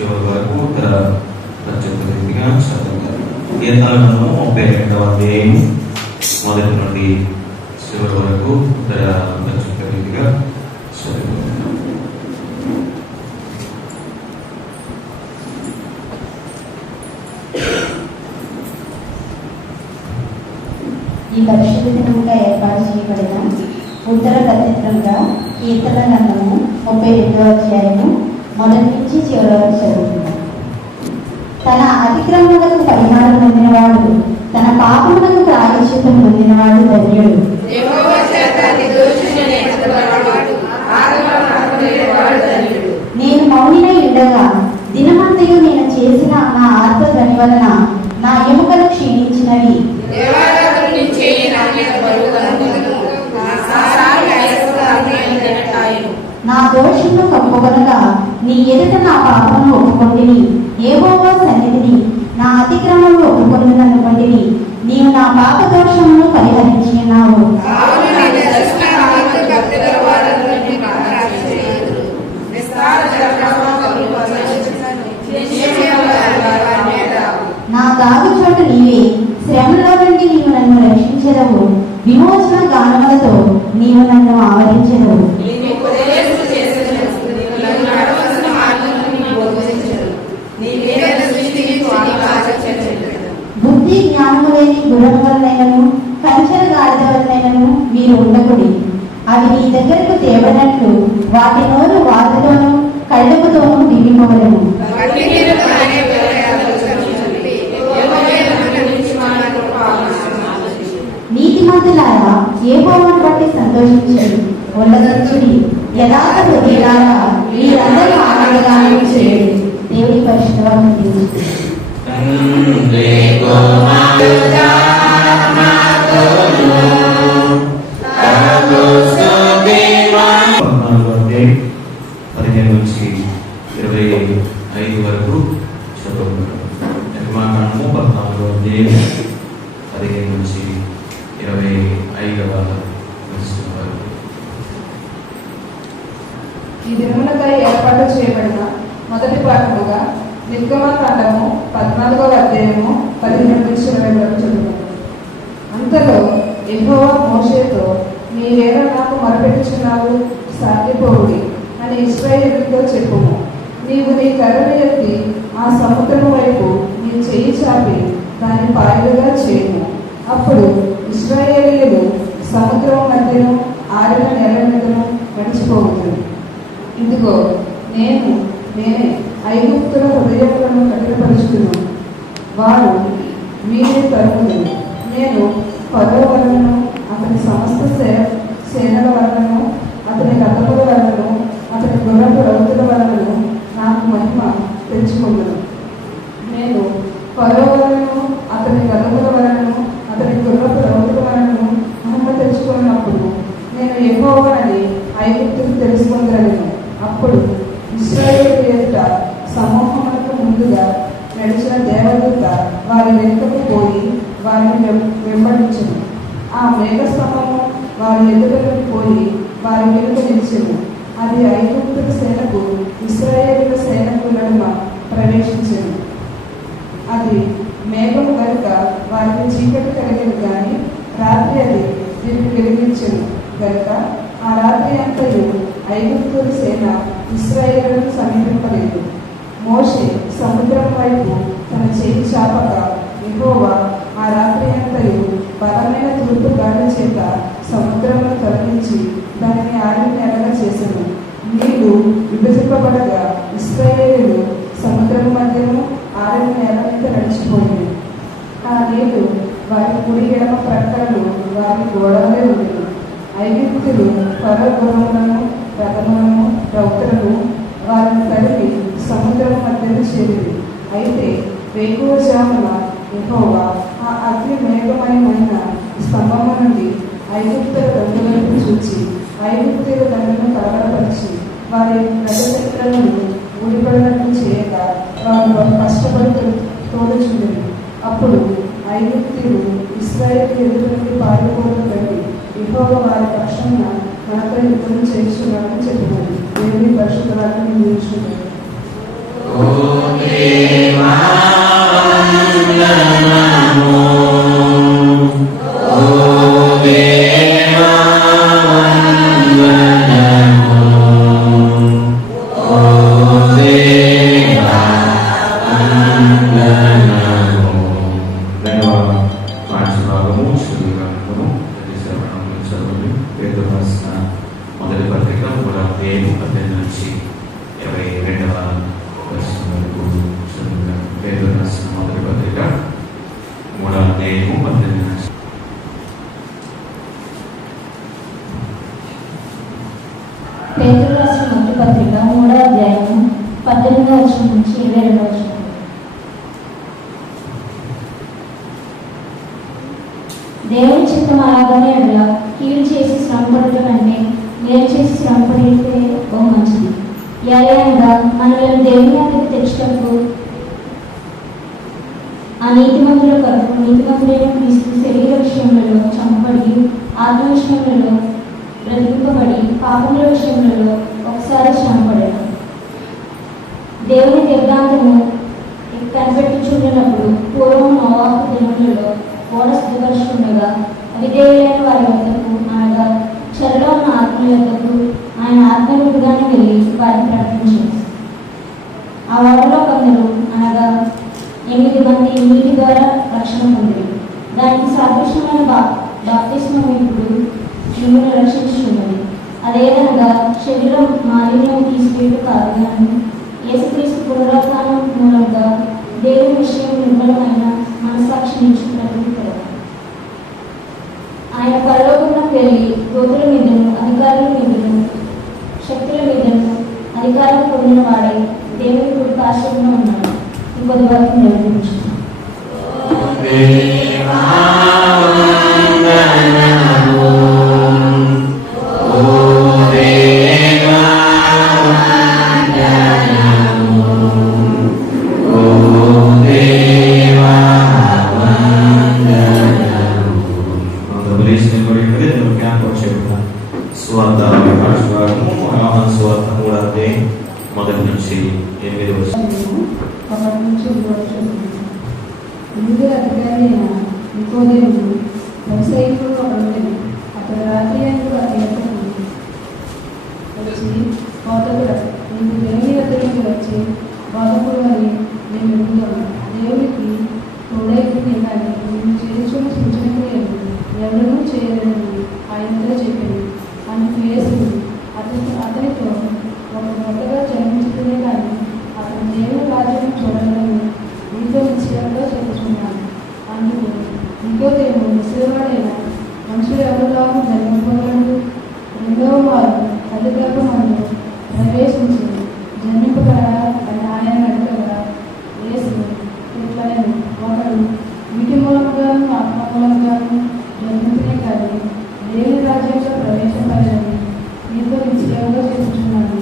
చివరి వరకు ఉత్తర ప్రత్యేక రీతిగా చదువుతారు. కీర్తనలను 32వ అధ్యాయం మొదటి నుండి చివరి వరకు ఉత్తర ప్రత్యేక రీతిగా చదువుతారు. ఈ పరిశుద్ధ దినముగా ఏర్పాటు చేయబడిన ఉత్తర ప్రత్యేకంగా కీర్తన గ్రంథము 32వ అధ్యాయము మొదటి నుంచి చివరి వరకు చదువుతున్నాం. తన అతిక్రమములకు పరిహారం పొందినవాడు, తన పాపములకు ప్రాయశ్చిత్తం పొందినవాడు ధన్యుడు. నేను మౌనినై ఉండగా దినమంతయు నేను చేసిన నా ఆత్మధ్వని వలన నా ఎముకలు క్షీణించినవి. నా దోషమును కప్పుకొనగా నీ ఎదుట నా పాపమును ఒప్పుకొంటిని. యెహోవా సన్నిధిని నా అతిక్రమమును ఒప్పుకొనుకొంటిని. నీవు నా పాప దోషమును పరిహరించి ఉన్నావు. నా దాగు చోటు నీవే, శ్రమలో నుండి నీవు నన్ను రక్షించెదవు. విమోచన గానములతో నీవు నన్ను ఆవరించెదవు. బుద్ధి జ్ఞానము లేని గుర్రం వలనైనను కంచెల గాడిద వలనైనను మీరు ఉండకుడి. అవి నీ దగ్గరకు తేబడినట్లు వాటి నోరు వాటితోనూ కళ్ళముతోనూ బిగిపోవలను. నీతిమంతులారా యెహోవాను బట్టి సంతోషించండి, ఉల్లసించుడి. యథార్థ హృదయులారా మీరందరూ ఆనందగానం చేయండి. దేవుని పరిశుద్ధ వాక్యం. పదిహేను నుంచి 25 వరకు చదువుకుంటారు. నిర్మాణము 14వ అధ్యాయం 15 నుంచి 25వ వరకు. ఈ దినములకై ఏర్పాటు చేయబడిన మొదటి పాఠముగా నిర్గమకాండము 14వ అధ్యాయము 15 నుంచి 20 వరకు చదువుతాము. అంతలో యెహోవా మోషేతో, నీవేళ నాకు మొరపెట్టుచున్నావు, సాగిపోవుడి అని ఇశ్రాయేలుతో చెప్పుము. నీవు నీ కర్రను ఎత్తి ఆ సముద్రము వైపు నీ చెయ్యి చాపి దాని పాయలుగా చేయము. అప్పుడు ఇశ్రాయేలీయులు సముద్రం మధ్యను ఆరిన నెల మీదను గడిచిపోతుంది. ఇదిగో నేనే ఐగుప్తుల హృదయములను కఠినపరుచుతున్నాను. వారు మీరే తరుముదురు. నేను ఫరో వలనను అతని సమస్త సేనల వలనను అతని రథముల వలనను అతని గుర్రపు రౌతుల వలనను నాకు మహిమ తెచ్చుకుందును. నేను ఫరో వలనను అతని రథముల వలనను అతని గుర్రపు రౌతుల వలనను మహిమ తెచ్చుకున్నప్పుడు నేను యెహోవానని ఐగుప్తుకు తెలుసుకుందరను. అప్పుడు ఇశ్రాయేలు ఎదుట సమూహములకు ముందుగా నడిచిన దేవదూత వారి వెనుకకు పోయి వారిని వెంబడించును. ఆ మేఘస్తంభము వారి ఎదుటకు పోయి వారి వెనుక నిలిచెను. అది ఐగుప్తుల సేనకు ఇశ్రాయేలుల సేనకు నడుమ ప్రవేశించెను. అది మేఘము కనుక వారికి చీకటి కలిగింది, కానీ రాత్రి అది దీన్ని వెలిగించెను కనుక ఆ రాత్రి అంతయు ఐగుప్తుల సేన ఇశ్రాయేలును సమీపింపలేదు. మోషే సముద్రం వైపు తన చేయి చాపక యెహోవా ఆ రాత్రి అంతయు బలమైన తూర్పు గాలి చేత సముద్రంలో తొలగించి దానిని ఆరిన నెలగా చేశాను. నీళ్లు విభజింపబడగా ఇశ్రాయేలీయులు సముద్రం మధ్యను ఆరిన నెల మీద నడిచిపోయింది. ఆ నీళ్లు వారి కుడి ఎడమ ప్రక్కలను వారి గోడలే ఉండేవి. ఐగుప్తులు ఫరో గుర్రములను రథములను రౌతులను వారిని తరిమి సముద్రం మధ్యను చేరింది. అయితే వేకువజామున యెహోవా ఆ అగ్ని మేఘమయమైన స్తంభము నుండి ఐగుప్తుల దండులను చూచి ఐగుప్తుల దండును కలవరపరిచి వారి రథచక్రాలను ఊడిపడినట్లు చేయక వారు కష్టపడి తోడుచుండేది. అప్పుడు ఐగుప్తులు ఇశ్రాయేలు ఎదుటి నుండి పారిపోవడం బట్టి యెహోవా వారి పక్షాన మనపై యుద్ధం చేస్తున్నారని చెప్తున్నారు. దేవుని పరిశుద్ధ వాక్యం నిలిచున్నారు. పేతురు రాసిన మొదటి పత్రిక 3వ అధ్యాయము 18వ వచనం నుంచి 22వ వచనం. దేవుని చిత్తం అలాగనే అట్లా కీడు చేసి శ్రమపడటం అంటే మేలు చేసి శ్రమపడితే బహు మంచిది. ఎలాగనగా మనలను దేవుని వద్దకు తెచ్చుటకు ఆ నీతిమంతుల కొరకు నీతిమంతులైన క్రీస్తు శరీర విషయములలో చంపబడి ఆత్మ విషయములలో బ్రతికింపబడి పాపముల విషయములలో ఒకసారి శ్రమపడాడు. దేవుని దివ్యాంతము కనిపెట్టుచుండినప్పుడు పూర్వం నోవాహు దినములలో ఓడ స్థిరపరుచుండగా అవిధేయులైన వారి వద్దకు అనగా చెరలో ఉన్న ఆత్మల వద్దకు ఆయన ఆత్మరూపుగానే వెళ్ళి వారిని ప్రకటించారు. ఆ ఓడలో కొందరు అనగా 8 మంది నీటి ద్వారా రక్షణ పొందిరి. దానికి సాదృశ్యమైన బాప్తిస్మం ఇప్పుడు మిమ్మల్ని రక్షించున్నది. అదేవిధంగా శరీరం మాలిన్యం తీసివేటు కాదు కానీ యేసుక్రీస్తు పునరుత్థానం మూలంగా దేవుని విషయం నిర్మలమైన మనసాక్షిని ఇచ్చినట్టు కదా. ఆయన పరలోకంలోకి వెళ్ళి దూతల మీదను అధికారుల మీదను శక్తుల మీదను అధికారం పొందిన వాడై దేవుని కుడి పార్శ్వంలో ఉన్నాడు. ఇంకొద్ది వరకు నిర్వహించున్నాడు. మొదటి నుంచి 8వ వచనం. ముందు అధికారి నికోదేము వ్యవసాయకుడు ఒకడు అతడు రాత్రి వచ్చి బోధకుడు నీకు దేవుని వద్దకు వచ్చి బోధకుడు అని నేను ఎదుగుతున్నాను. దేవునికి తోడైతుంది కానీ నేను చేర్చుకున్న సూచనలు ఎవరూ చేయలేదని ఆయనతో చెప్పింది. అందుకు యేసు అతనితో ఒక మొదటగా జన్మించుకునే కానీ అతను దేవుని రాజ్యం చూడాలని నీతో నిశ్చయంగా చెప్పుచున్నాను. అందుకు నికోదేము ముసలివాడైన మనుషులు ఎవరిలాగా జన్మింపగలడు? రెండవ వారు తల్లి గర్భమందు ప్రవేశించి జన్మింపగలరా అని ఆయన అడగగా యేసు ఇట్లనే ఒకడు వీటి మూలంగాను ఆత్మ మూలంగాను జన్మించనే కానీ దేవుని రాజ్యంలో ప్రవేశపడని నీతో నిశ్చయంగా చెప్పుచున్నాను.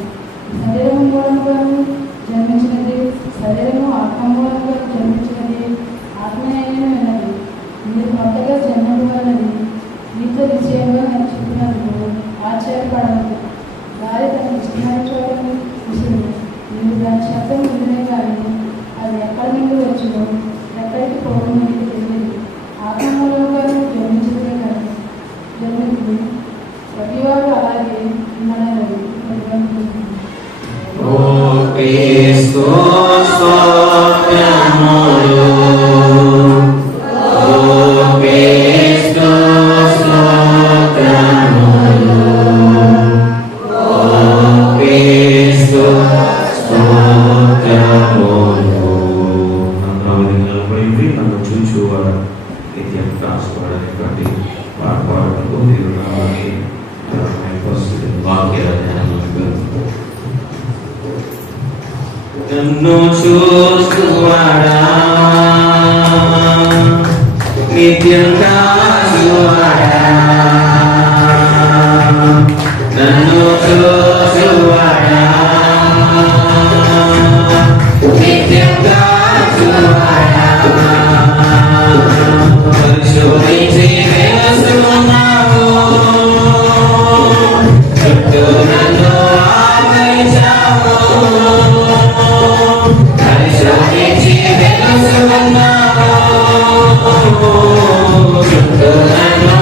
శరీరం మూలంగాను జన్మించినది శరీరము ఆత్మ మూలంగా జన్మించినది ఆత్మీయమైన విన్నది. మీరు కొత్తగా జన్మించగలని మీతో నిశ్చయంగా నేను చెప్పినందుకు ఆశ్చర్యపడవద్దు. గాలి తన ఇష్టమైన చోటని విసిరింది. మీరు దాని శబ్దం వినే కానీ అది ఎక్కడి నుండి వచ్చినో ఎక్కడికి పోవడం మీకు తెలియదు. ఆత్మ మూలంగాను జన్మించదే కానీ జన్మించింది. ప్రతివాడు అలాగే ఉన్నాడని నన్ను చూచువాడు నిత్యం కాసుకోవడానికి వాడుకోవడానికి నన్ను చూచువాడా నిత్యం కాసుకోవాడా నన్ను చూచువాడా నిత్యం కాసుకోవాడా పరిశోధించి తెలుసుకున్నావు చుట్టూ నన్ను ఆవరించావు పరిశోధించి తెలుసుకున్నావు చుట్టూ నన్ను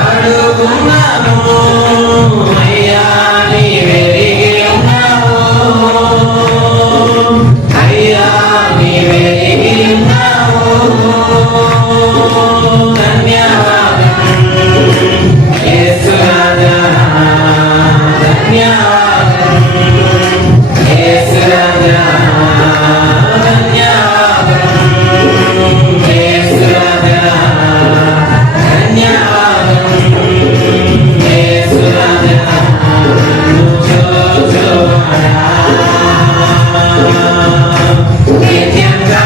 అడుగున్నాను అయ్యా నీవెరిగి ఉన్నావు అయ్యా నీవెరిగి ఉన్నావు ధన్యవాదం యేసు రాజా ధన్యవాదం యేసు రాజా ధన్యవాదం యేసు రాజా ధన్యవాదం యేసు రాజా నిత్యంగా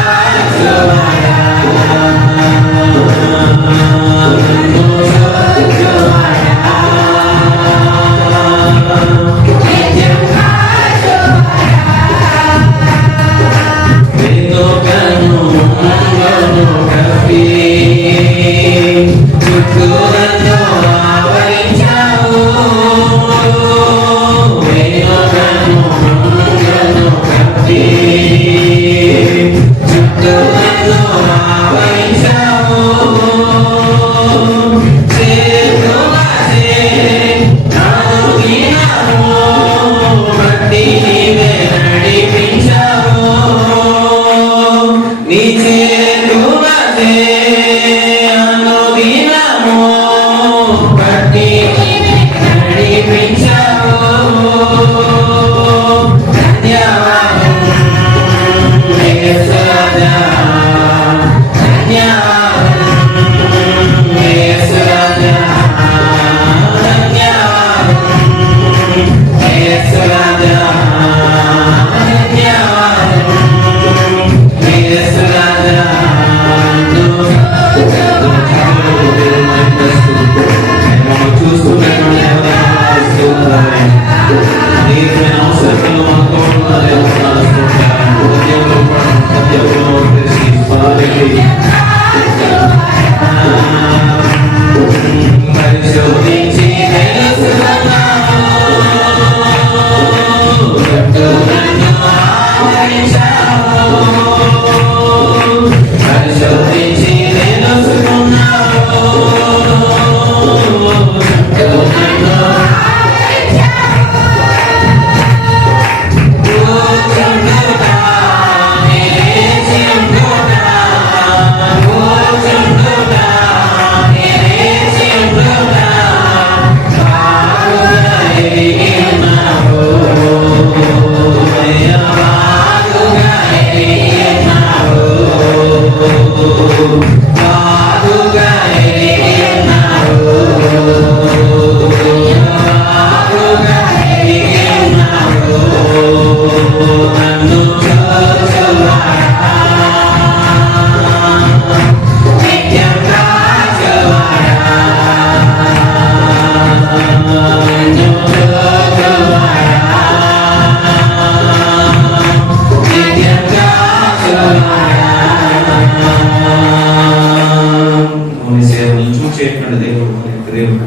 చూచేటువంటి దేవుడు మన యొక్క దేవుడు.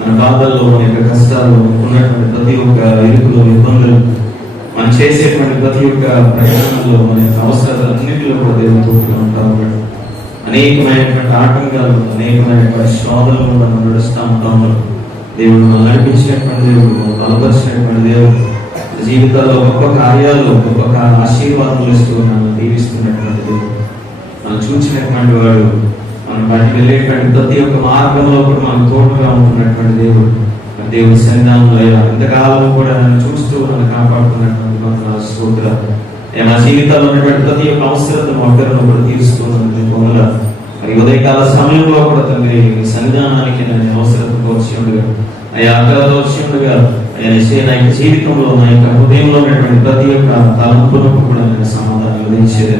మన బాధల్లో, మన యొక్క కష్టాల్లో ఉన్నటువంటి ప్రతి ఒక్క ఇరుకులు, ఇబ్బందులు, మనం చేసేటువంటి ప్రతి ఒక్క ప్రయాణంలో, మన యొక్క అవసరాలన్నింటిలో కూడా దేవుడు తోడుగా ఉంటారు. అనేకమైనటువంటి ఆటంకాలు, అనేకమైనటువంటి శోధనలు మనం నడుస్తూ ఉంటాము. దేవుడు మనం నడిపించినటువంటి దేవుడు, మనం బలపరిచినటువంటి దేవుడు, జీవితాల్లో గొప్ప కార్యాలు, గొప్ప ఆశీర్వాదాలు ఇస్తూ మనం దీవిస్తున్నటువంటి దేవుడు, మనం చూసినటువంటి వాడు, మనం బయటకు వెళ్ళేటువంటి ప్రతి ఒక్క మార్గంలో కూడా మనం తోడుగా ఉంటున్నటువంటి దేవుడు. దేవుడి సన్నిధానంలో ఇంతకాలం కూడా నన్ను చూస్తూ నన్ను కాపాడుతున్నటువంటి స్తోత్ర. మా జీవితాల్లో ఉన్నటువంటి ప్రతి ఒక్క అవసరతను ఒక్కరిని కూడా తీరుస్తున్నది పొందల. మరి ఉదయకాల సమయంలో కూడా తండ్రి సన్నిధానానికి నేను అవసరతకు వచ్చి ఉండగా, అయ్యా అక్కడతో వచ్చి ఉండగా, ఆయన నా యొక్క జీవితంలో, నా యొక్క హృదయంలో ఉన్నటువంటి ప్రతి ఒక్క తలంపులకు కూడా నేను సమాధానం విధించేది.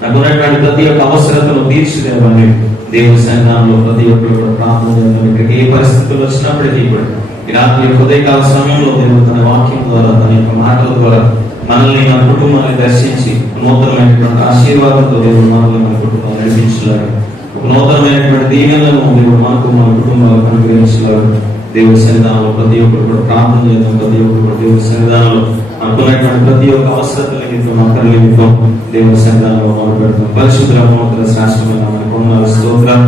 నాకు ఉన్నటువంటి ప్రతి ఒక్క అవసరతను తీర్చిదేవని దేవుని సన్నిధానంలో ప్రతి ఒక్కరు కూడా ప్రార్థన చేయాలి. ఇక్కడికి ఏ పరిస్థితులు వచ్చినప్పటికీ కూడా ఈ రాత్రి ఉదయకాల సమయంలో దేవుడు తన వాక్యం ద్వారా, తన యొక్క మాటల ద్వారా మనల్ని, మన కుటుంబాన్ని దర్శించి నూతనమైనటువంటి ఆశీర్వాదంతో దేవుడు మనల్ని, మన కుటుంబాన్ని నడిపించలాడు. ఒక నూతనమైనటువంటి దీవెనలను దేవుడు మనకు, మన కుటుంబాలకు అనుగ్రహించలాడు. దేవుడి సన్నిధానంలో ప్రతి ఒక్కరు కూడా ప్రార్థన చేద్దాం. ప్రతి ఒక్కరు కూడా దేవుడి సన్నిధానంలో అనుకున్నటువంటి ప్రతి ఒక్క అవసరత నిమిత్తం, అక్కడి నిమిత్తం దేవుడి సన్నిధానంలో మొదలు పెడతాం. పరిశుద్ధ మోతల శాశ్వతమైన మన కొండల స్తోత్రం.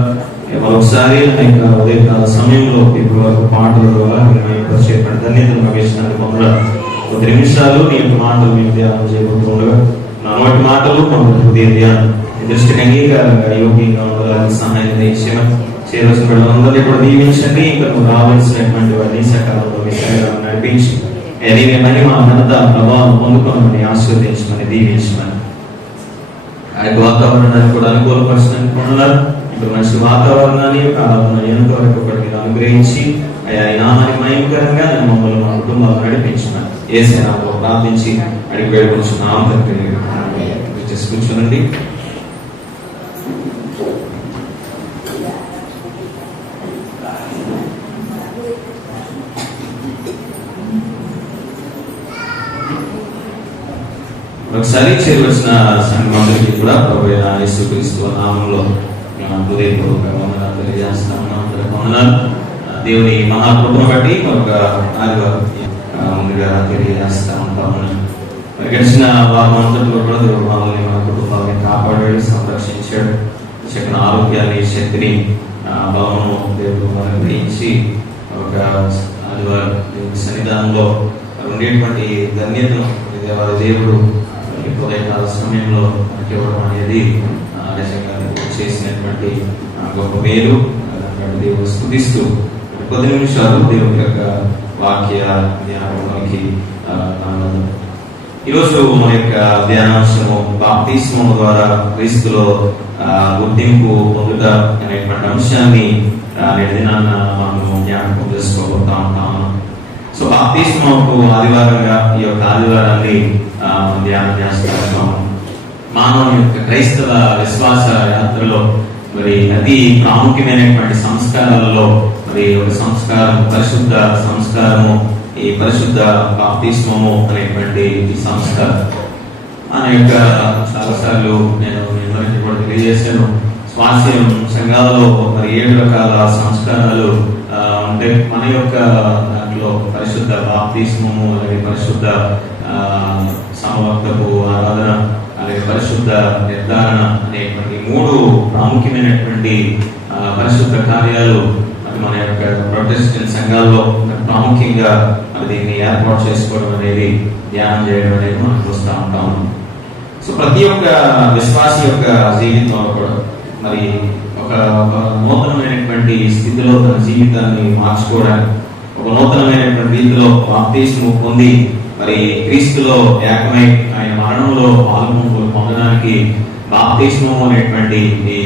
మరొకసారి నా యొక్క ఉదయకాల సమయంలో ఇప్పుడు వరకు పాటల ద్వారా నా యొక్క చేపట్టి ధన్యతను నవేశాన్ని పొందడం 10 నిమిషాలు నీ యొక్క మాటలు మేము ధ్యానం చేయబోతుండగా నా నోటి మాటలు మన హృదయ ధ్యానం దృష్టిని అంగీకారంగా యోగ్యంగా ఉండాలని సహాయం దయచేయమని చేరవలసిన బిడ్డలందరినీ కూడా దీవించండి. ఇంకా నువ్వు రావాల్సినటువంటి వారిని సకాలంలో నడిపించి ఏదేమని మా ఘనత ప్రభావం పొందుకోమని ఆశీర్వదించమని దీవించమని ఆ యొక్క వాతావరణాన్ని కూడా అనుకూలపరచడానికి పొందారు. ఇప్పుడు మంచి వాతావరణాన్ని ఎంత వరకు మీరు అనుగ్రహించి అయ్యా ఈ నామాన్ని మయంకరంగా మమ్మల్ని మా కుటుంబాలు నడిపించమని యేసునామములో ప్రార్థించి అడిగి వేడుకొంచున్నాం తండ్రి. కూర్చోనండి. ఒకసారి చేరవలసిన సంఘమందరికీ కూడా ప్రభు యేసుక్రీస్తు నామములో హృదయపూర్వక వందనాలు తెలియజేస్తున్నాను. దేవుని మహాకృపను బట్టి ఒక ముందుగా తెలియజేస్తా ఉంటాము. గడిచిన వారం అంతట్లో కూడా దేవుడు మమ్మల్ని మన కుటుంబాన్ని కాపాడాడు, సంరక్షించాడు. చెప్పిన ఆరోగ్యాన్ని, శక్తిని, బలమును దేవుడు మనకు గ్రహించి ఒక ఆదివారం దేవుని సన్నిధానంలో ఉండేటువంటి ధన్యతను దేవుడు ఉదయకాల సమయంలో మనకి ఇవ్వడం అనేది చేసినటువంటి గొప్ప మేలు. దేవుడు స్తుతిస్తూ 10 నిమిషాలు దేవుని యొక్క వాక్య ధ్యానంలోకి ఈరోజు మన యొక్క ధ్యానాంశము బాప్తిస్మము ద్వారా క్రీస్తులో గుర్తింపు పొందుట అనేటువంటి అంశాన్ని నేటి దినాన మనము జ్ఞాపకం చేసుకోబోతా ఉంటాము. సో బాప్తిస్మముకు ఆదివారంగా ఈ యొక్క ఆదివారాన్ని ధ్యానం చేస్తాము. మానవుని యొక్క క్రైస్తవ విశ్వాస యాత్రలో మరి అతి ప్రాముఖ్యమైనటువంటి సంస్కారాలలో మరి ఒక సంస్కారం పరిశుద్ధ సంస్కారము, ఈ పరిశుద్ధ బాప్తిస్మము అనేటువంటి ఈ సంస్కారం మన యొక్క చాలాసార్లు నేను అందరికీ కూడా తెలియజేశాను. స్వాస్యం సంఘాలలో మరి 7 రకాల సంస్కారాలు అంటే మన యొక్క దాంట్లో పరిశుద్ధ బాప్తిస్మము అలాగే పరిశుద్ధ సమవర్తపు ఆరాధన అలాగే పరిశుద్ధ నిర్ధారణ అనేటువంటి 3 ప్రాముఖ్యమైనటువంటి పరిశుద్ధ కార్యాలు అది మన యొక్క ప్రొటెస్టెంట్ సంఘాల్లో ప్రాముఖ్యంగా దీన్ని ఏర్పాటు చేసుకోవడం అనేది, ధ్యానం చేయడం అనేది మనం చూస్తూ ఉంటాము. సో ప్రతి ఒక్క విశ్వాసి యొక్క జీవితంలో కూడా మరి ఒక నూతనమైనటువంటి స్థితిలో తన జీవితాన్ని మార్చుకోవడానికి, ఒక నూతనమైనటువంటి రీతిలో బాప్తిస్మము పొంది మరి క్రీస్తులో ఏకమై ఆయన మరణంలో పొందడానికి బాప్తిస్మము అనేటువంటి ఈ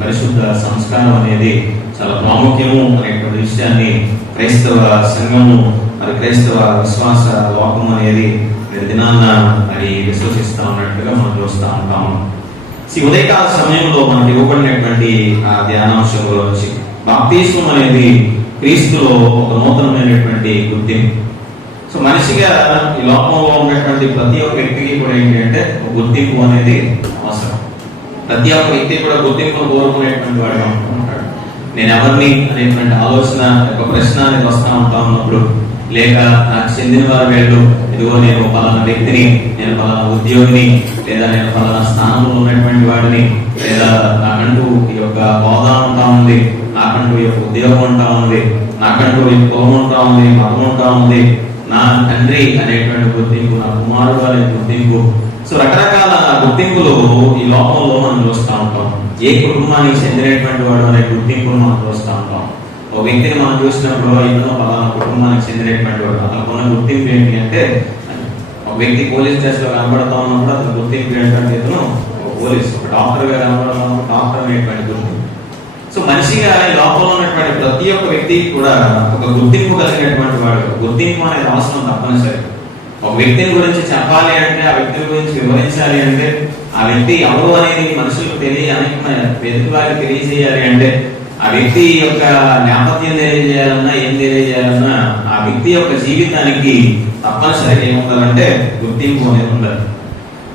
పరిశుద్ధ సంస్కారం అనేది చాలా ప్రాముఖ్యము అనేటువంటి విషయాన్ని క్రైస్తవ సంఘము మరి క్రైస్తవ విశ్వాస లోకం అనేది దినాన్న మరి విశ్వసిస్తా ఉన్నట్టుగా మనం చూస్తూ ఉంటాము. ఈ ఉదయకాల సమయంలో మనకి ఇవ్వబడినటువంటి ఆ ధ్యానాంశంలో వచ్చి బాప్తిస్మం అనేది క్రీస్తులో ఒక నూతనమైనటువంటి గుర్తింపు. సో మనిషిగా ఈ లోకంలో ఉన్నటువంటి ప్రతి ఒక్క వ్యక్తికి కూడా ఏంటి అంటే ఒక గుర్తింపు అనేది అవసరం. ప్రతి ఒక్క వ్యక్తి కూడా గుర్తింపును కోరుకునేటువంటి వాడుగా ఉంటాడు. నేను ఎవరిని అనేటువంటి ఆలోచన ఒక ప్రశ్న అనేది వస్తూ ఉంటా ఉన్నప్పుడు, లేక నాకు చెందిన వారు వీళ్ళు, ఇదిగో నేను పలానా వ్యక్తిని, నేను పలానా ఉద్యోగిని, లేదా నేను పలానా స్థానంలో ఉన్నటువంటి వాడిని, లేదా నాకంటూ ఈ యొక్క హోదా ఉంటా ఉంది, నాకంటూ ఈ యొక్క ఉద్యోగం ఉంటా ఉంది, నాకంటూ ఈ కులం ఉంటా ఉంది, మతం ఉంటా ఉంది, నా తండ్రి అనేటువంటి గుర్తింపు, నా కుమారుడు అనే గుర్తింపు. సో రకరకాల గుర్తింపులు ఈ లోకంలో మనం చూస్తూ ఉంటాం. ఏ కుటుంబానికి చెందినటువంటి వాడు అనే గుర్తింపును మనం చూస్తూ ఉంటాం. ఒక వ్యక్తిని మనం చూసినప్పుడు ఇతను పలానా కుటుంబానికి చెందినటువంటి వాడు, అతనుకున్న గుర్తింపు ఏంటి అంటే, ఒక వ్యక్తి పోలీస్ స్టేషన్లో కనబడతా ఉన్నప్పుడు అతని గుర్తింపు ఏంటంటే ఇతను పోలీస్, ఒక డాక్టర్ గా కనబడతా ఉన్నప్పుడు డాక్టర్ అనేటువంటి గుర్తింపు. సో మనిషిగా ఈ లోకంలో ఉన్నటువంటి ప్రతి ఒక్క వ్యక్తికి కూడా ఒక గుర్తింపు కలిగినటువంటి వాడు, గుర్తింపు అనేది అవసరం తప్పనిసరి. ఒక వ్యక్తిని గురించి చెప్పాలి అంటే, ఆ వ్యక్తి గురించి వివరించాలి అంటే, ఆ వ్యక్తి ఎవరు అనేది మనుషులకు ఎదుటి వారికి తెలియజేయాలి అంటే, ఆ వ్యక్తి యొక్క నేపథ్యం తెలియజేయాలన్నా, ఏం తెలియజేయాలన్నా ఆ వ్యక్తి యొక్క జీవితానికి తప్పనిసరిగా ఏముండాలంటే గుర్తింపు అనేది ఉండాలి.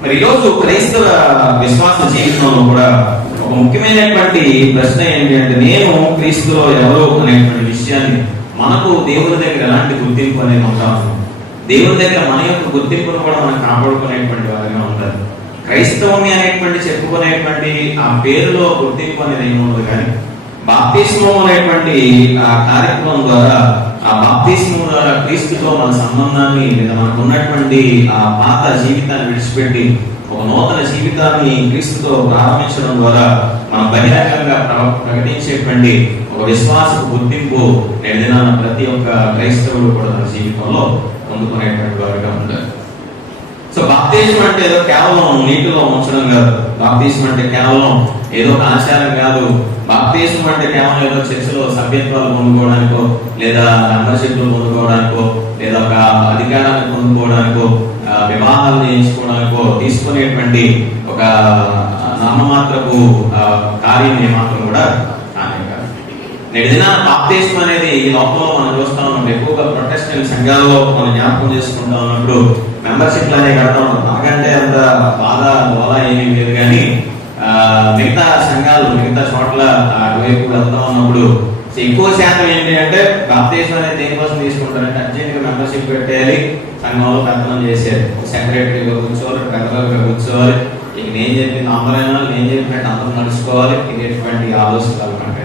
మరి ఈరోజు క్రైస్తవ విశ్వాస జీవితంలో కూడా ఒక ముఖ్యమైనటువంటి ప్రశ్న ఏంటి అంటే, నేను క్రీస్తులో ఎవరు అనేటువంటి విషయాన్ని మనకు దేవుని దగ్గర ఎలాంటి గుర్తింపు అనేది ఉంటాము, దేవుని దగ్గర మన యొక్క గుర్తింపును కూడా మనం కాపాడుకునేటువంటి వారిగా ఉంటారు. క్రైస్తవుని అనేటువంటి చెప్పుకునేటువంటి ఆ పేరులో గుర్తింపు అనేది ఏమి ఉండదు, కానీ బాప్తిస్మం అనేటువంటి ఆ కార్యక్రమం ద్వారా, ఆ బాప్తిస్మం ద్వారా క్రీస్తుతో మన సంబంధాన్ని లేదా మనకు ఉన్నటువంటి ఆ పాత జీవితాన్ని విడిచిపెట్టి ఒక నూతన జీవితాన్ని క్రీస్తుతో ప్రారంభించడం ద్వారా మనం బహిరంగంగా ప్రకటించేటువంటి ఒక విశ్వాసపు గుర్తింపు నేడిన ప్రతి ఒక్క క్రైస్తవుడు కూడా తన జీవితంలో పొందుకునేటువంటి వారుగా ఉంటారు. సో బాప్తిజం అంటే ఏదో కేవలం నీటిలో ఉంచడం కాదు. బాప్తిజం అంటే కేవలం ఏదో ఒక ఆచారం కాదు. బాప్తిజం అంటే కేవలం ఏదో చర్చలో సభ్యత్వాలు పొందుకోవడానికో లేదా మెంబర్షిప్లు పొందుకోవడానికో లేదా ఒక అధికారాన్ని పొందుకోవడానికో వివాహాలు చేయించుకోవడానికో తీసుకునేటువంటి ఒక నామమాత్రపు కార్యం ఏమాత్రం కూడా కానే కాదు. నేటిదిన బాప్తిజం అనేది ఈ లోకంలో మనం చూస్తా ఉన్నాం. ఎక్కువగా ప్రొటెస్టెంట్ సంఘాల్లో మనం జ్ఞాపకం చేసుకుంటా ఉన్నప్పుడు మెంబర్షిప్లు అనేవి కడతా ఉంటాం. నాకంటే అంత బాధ దోలా ఏమీ లేదు, కానీ మిగతా సంఘాలు మిగతా చోట్ల అటువైపు వెళ్తా ఉన్నప్పుడు ఎక్కువ శాతం ఏంటి అంటే బాప్తిజం అనేది దేనికోసం తీసుకుంటారంటే అర్జెంట్గా మెంబర్షిప్ పెట్టేయాలి, సంఘంలో పెత్తనం చేసేది, సెక్రటరీగా కూర్చోవాలి, పెద్దగా కూర్చోవాలి, ఇక నేను చెప్పింది అందరైనా నేను చెప్పినట్టు అందరూ నడుచుకోవాలి, ఇటువంటి ఆలోచనలు కంటే.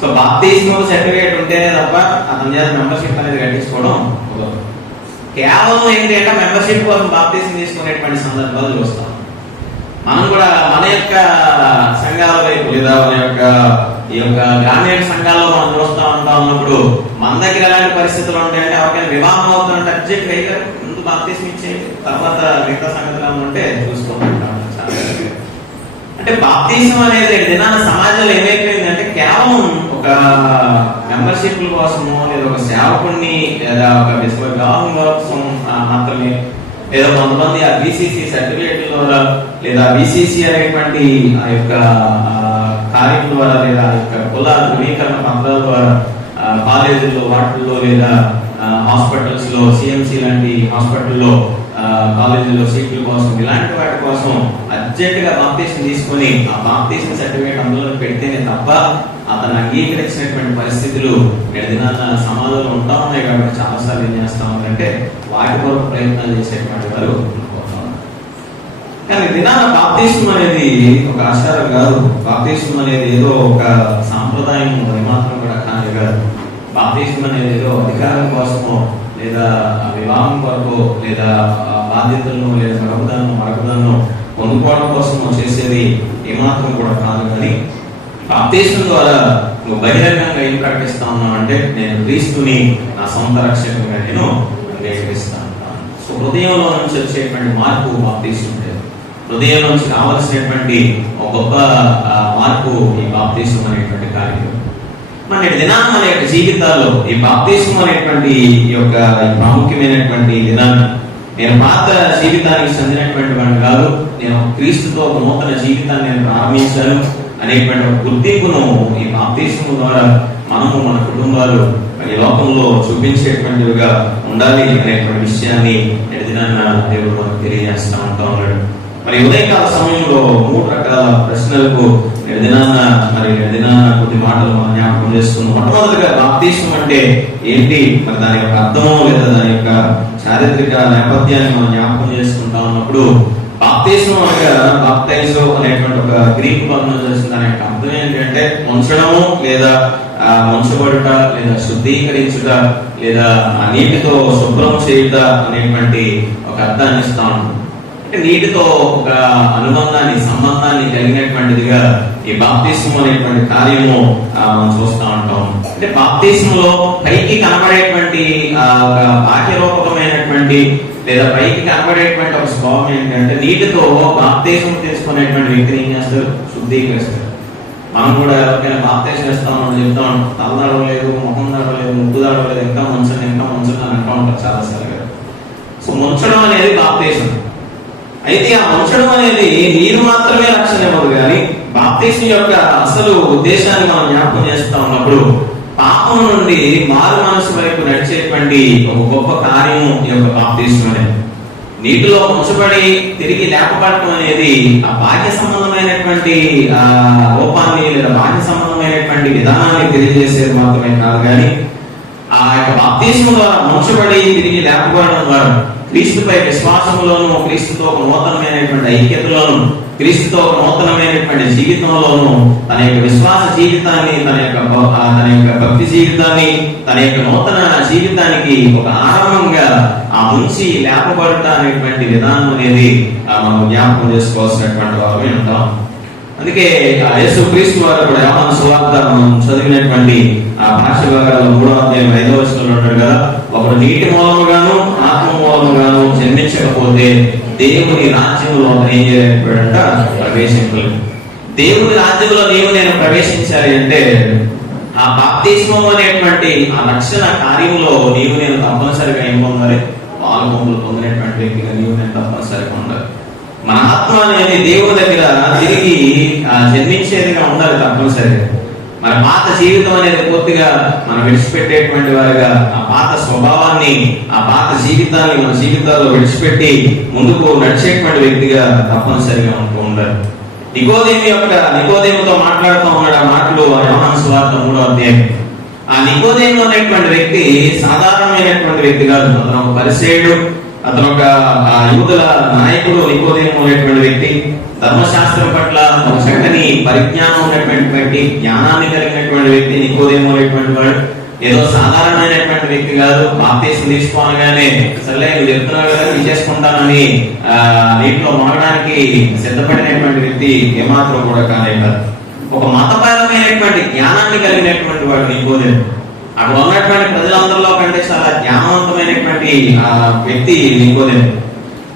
సో బాప్తిజం సర్టిఫికేట్ ఉంటేనే తప్ప అతని చేత మెంబర్షిప్ అనేది కట్టించుకోవడం కేవలం ఏంటి అంటే మెంబర్షిప్ కోసం బాప్తిజం తీసుకునేటువంటి సందర్భాలు చూస్తాం. మనం కూడా మన యొక్క సంఘాల వైపు లేదా మన యొక్క ఈ యొక్క గ్రామీణ సంఘాల్లో మనం చూస్తూ ఉంటా ఉన్నప్పుడు మన దగ్గర ఎలాంటి పరిస్థితులు ఉంటాయంటే ఎవరికైనా వివాహం అవుతుంటే అర్జెంట్ అయితే ముందు బాప్తిజం ఇచ్చేయండి, తర్వాత మిగతా సంగతులు ఉంటే చూస్తూ ఉంటాం. అంటే బాప్తిజం అనేది దినాన సమాజంలో ఏమైపోయిందంటే కేవలం ఒక మెంబర్షిప్ల కోసము లేదా ఒక సేవకుడిని లేదా ఒక వివాహం కోసం మాత్రమే, లేదా కొంతమంది ఆ బీసీసీ సర్టిఫికేట్ ద్వారా లేదా బీసీసీ అనేటువంటి ఆ యొక్క కార్యం ద్వారా లేదా ఆ యొక్క కుల ధృవీకరణ పత్రాల ద్వారా కాలేజీల్లో వాటిల్లో లేదా హాస్పిటల్స్ లో సిఎంసి లాంటి హాస్పిటల్లో కాలేజీలో సీట్ల కోసం ఇలాంటి వాటి కోసం అర్జెంట్ గా బాప్తిజం తీసుకొని ఆ బాప్తిజం సర్టిఫికేట్ అందులో పెడితేనే తప్ప అతను అంగీకరించినటువంటి పరిస్థితులు దినాన సమాజంలో ఉంటా ఉన్నాయి. కాబట్టి చాలా సార్లు ఏం చేస్తా ఉందంటే వాటి కొరకు ప్రయత్నాలు చేసేటువంటి వారు కానీ దినాన బాప్తిజం అనేది ఒక ఆచారం కాదు. బాప్తిజం అనేది ఏదో ఒక సాంప్రదాయం మాత్రం కూడా కానీ కాదు. బాప్తిజం అనేది ఏదో అధికారం కోసమో లేదా వివాహం కొరకు లేదా బాధ్యతలను లేదా మరొకదాన్ని పొందుకోవడం కోసం చేసేది ఏమాత్రం కూడా కాదు. కానీ బాప్తిజం ద్వారా నువ్వు బహిరంగంగా ఏం ప్రకటిస్తా ఉన్నావు అంటే నేను క్రీస్తుని నా సొంత రక్షకుడిగా నేను అంగీకరిస్తా ఉంటాను. సో హృదయంలో నుంచి వచ్చేటువంటి మార్పు బాప్తిజం ఉంటుంది. హృదయం నుంచి రావాల్సినటువంటి ఒక గొప్ప మార్పు ఈ బాప్తిజం అనేటువంటి కార్యక్రమం. మన దినాన్ని మన యొక్క జీవితాల్లో ఈ బాప్తిజం అనేటువంటి ఈ యొక్క ప్రాముఖ్యమైనటువంటి దినాన్ని నేను పాత జీవితానికి చెందినటువంటి వాడిని కాదు, నేను క్రీస్తుతో ఒక నూతన జీవితాన్ని నేను ప్రారంభించాను అనేటువంటి ఒక గుర్తింపును ఈ బాప్తిజం ద్వారా మనము మన కుటుంబాలు ఈ లోకంలో చూపించేటువంటివిగా ఉండాలి అనేటువంటి విషయాన్ని దినాన్న దేవుడు మనకు తెలియజేస్తూ ఉంటా ఉన్నాడు. మరి ఉదయకాల సమయంలో 3 రకాల ప్రశ్నలకు దినాన్న కొద్ది మాటలు మనం జ్ఞాపకం చేసుకున్నాం. మొట్టమొదటిగా బాప్తిజం అంటే ఏంటి, మరి దాని యొక్క అర్థమో లేదా దాని యొక్క చారిత్రక నేపథ్యాన్ని మనం జ్ఞాపకం చేసుకుంటా ఉన్నప్పుడు బాప్తిజం అనగా బాప్టైజో అనేటువంటి ఒక గ్రీక్ పదం చేసిన దాని యొక్క అర్థం ఏంటంటే ఉంచడము లేదా ఉంచబడుట లేదా శుద్ధీకరించుట లేదా ఆ నీటితో శుభ్రం చేయుట అనేటువంటి ఒక అర్థాన్ని ఇస్తా ఉంటాం. అంటే నీటితో ఒక అనుబంధాన్ని సంబంధాన్ని కలిగినటువంటిదిగా ఈ బాప్తిజం అనేటువంటి కార్యము మనం చూస్తూ ఉంటాం. అంటే బాప్తిజంలో పైకి కనబడేటువంటి ఒక బాహ్యరూపకమైనటువంటి లేదా పైకి కనబడేటువంటి ఒక స్వభావం ఏంటంటే నీటితో బాప్తిజం తీసుకునేటువంటి వ్యక్తిని ఏం చేస్తారు, శుద్ధీకరిస్తారు. మనం కూడా ఎవరికైనా బాప్తిజం చేస్తామని చెప్తా ఉంటాం, తల దడవలేదు, ముఖం దడవలేదు, ముగ్గు దడవలేదు, ఇంకా ముంచండి అని అంటూ ఉంటారు చాలా సార్లు. సో ముంచడం అనేది బాప్తిజం. అయితే ఆ ఉంచడం అనేది నీరు మాత్రమే రక్షణ ఇవ్వదు, కానీ బాప్తిజం యొక్క అసలు ఉద్దేశాన్ని మనం జ్ఞాపకం చేస్తా ఉన్నప్పుడు పాపం నుండి మారు మనసు వైపు నడిచేటువంటి ఒక గొప్ప కార్యము ఈ యొక్క బాప్తిజం అనేది. నీటిలో ఉంచబడి తిరిగి లేపబడటం అనేది ఆ బాహ్య సంబంధమైనటువంటి రూపాన్ని లేదా బాహ్య సంబంధమైనటువంటి విధానాన్ని తెలియజేసేది మాత్రమే కాదు, కానీ ఆ యొక్క బాప్తిజం ద్వారా ఉంచబడి తిరిగి లేపబడడం ద్వారా క్రీస్తుపై విశ్వాసంలోను, క్రీస్తుతో ఒక నూతనమైనటువంటి ఐక్యతలోను, క్రీస్తుతో ఒక నూతనమైనటువంటి జీవితంలోను తన యొక్క విశ్వాస జీవితాన్ని, తన యొక్క భక్తి జీవితాన్ని, తన యొక్క నూతన జీవితానికి ఒక ఆరంభంగా ఆ ముంచి లేపబడతా అనేటువంటి విధానం అనేది మనం జ్ఞాపకం చేసుకోవాల్సినటువంటి వారమే ఉంటాం. అందుకే యేసు క్రీస్తు వారు కూడా యోహాను సువార్త మనం చదివినటువంటి ఆ భాష భాగాల్లో 3వ అధ్యాయం 5వ వచనంలో ఉంటాడు కదా, ఒకడు నీటి మూలముగాను ఆత్మ మూలముగాను జన్మించకపోతే దేవుని రాజ్యంలో ఏం చేయలేకపోయాడంట, ప్రవేశించలేదు. దేవుని రాజ్యంలో నేను ప్రవేశించాలి అంటే ఆ బాప్తిస్మం అనేటువంటి ఆ రక్షణ కార్యంలో నేను తప్పనిసరిగా ఏం పొందాలి, పాలుపొందులు పొందినటువంటి వ్యక్తిగా నేను తప్పనిసరిగా ఉండాలి. మన ఆత్మ అనేది దేవుని దగ్గర తిరిగి జన్మించేదిగా ఉండాలి తప్పనిసరిగా. మన పాత జీవితం అనేది పూర్తిగా మనం విడిచిపెట్టేటువంటి వారిగా ఆ పాత స్వభావాన్ని, ఆ పాత జీవితాన్ని మన జీవితాల్లో విడిచిపెట్టి ముందుకు నడిచేటువంటి వ్యక్తిగా తప్పనిసరిగా ఉంటూ ఉండాలి. నికోదేముతో మాట్లాడుతూ ఉన్నాడు ఆ మాటలు యోహాను సువార్త 3వ అధ్యాయం. ఆ నికోదేము అనేటువంటి వ్యక్తి సాధారణమైనటువంటి వ్యక్తి కాదు. అతను ఒక పరిసేయుడు, అతను ఒక యూదుల నాయకుడు. నికోదేము అనేటువంటి వ్యక్తి ధర్మశాస్త్రం పట్ల ఒక చక్కని పరిజ్ఞానం ఉన్నటువంటి వ్యక్తి, జ్ఞానాన్ని కలిగినటువంటి వ్యక్తి నికోదేము అనేటువంటి వాడు. ఏదో సాధారణమైనటువంటి వ్యక్తి కాదు. బాప్తిస్మం తీసుకోనగానే సరే నువ్వు చెప్తున్నావు కదా తీసేసుకుంటానని నీటిలో మునగడానికి సిద్ధపడినటువంటి వ్యక్తి ఏమాత్రం కూడా కాదు. ఒక మతపరమైనటువంటి జ్ఞానాన్ని కలిగినటువంటి వాడు నికోదేము. అక్కడ ఉన్నటువంటి ప్రజలందరిలో కంటే చాలా జ్ఞానవంతమైనటువంటి వ్యక్తి నికోదేము.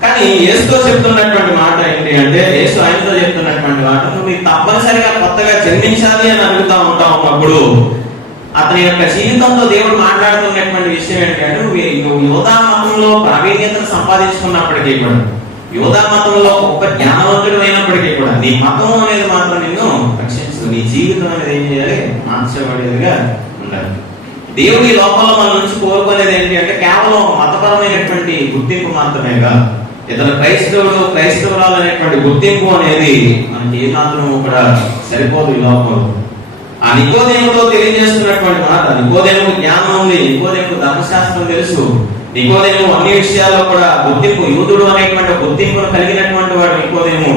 కానీ యేసుతో చెప్తున్నటువంటి మాట ఏంటి అంటే, యేసు ఆయనతో చెప్తున్నటువంటి మాట, నువ్వు తప్పనిసరిగా కొత్తగా జన్మించాలి అని అడుగుతా ఉంటావు. అప్పుడు అతని యొక్క జీవితంతో దేవుడు మాట్లాడుతున్నటువంటి విషయం ఏంటంటే, నువ్వు యోధా మతంలో ప్రావీణ్యతను సంపాదించుకున్నప్పటికీ కూడా, యోధా మతంలో గొప్ప జ్ఞానవంతుడు అయినప్పటికీ కూడా నీ మతం అనేది మాత్రం నిన్ను రక్షించదు. నీ జీవితం అనేది ఏం చేయాలి, మార్చబడేదిగా ఉండాలి. దేవుడి లోపల మన నుంచి కోరుకునేది ఏంటి అంటే కేవలం మతపరమైనటువంటి గుర్తింపు మాత్రమేగా. ఇతను క్రైస్తవురాలు అనేటువంటి గుర్తింపు అనేది మనకి ఏ మాత్రం కూడా సరిపోదు ఈ లోపల. ఆ నికోదేముతో తెలియజేస్తున్నటువంటి మాట, నికోదేము జ్ఞానం ఉంది, నికోదేము ధర్మశాస్త్రం తెలుసు, నికోదేము అన్ని విషయాల్లో కూడా గుర్తింపు, యూదుడు అనేటువంటి గుర్తింపును కలిగినటువంటి వాడు నికోదేము,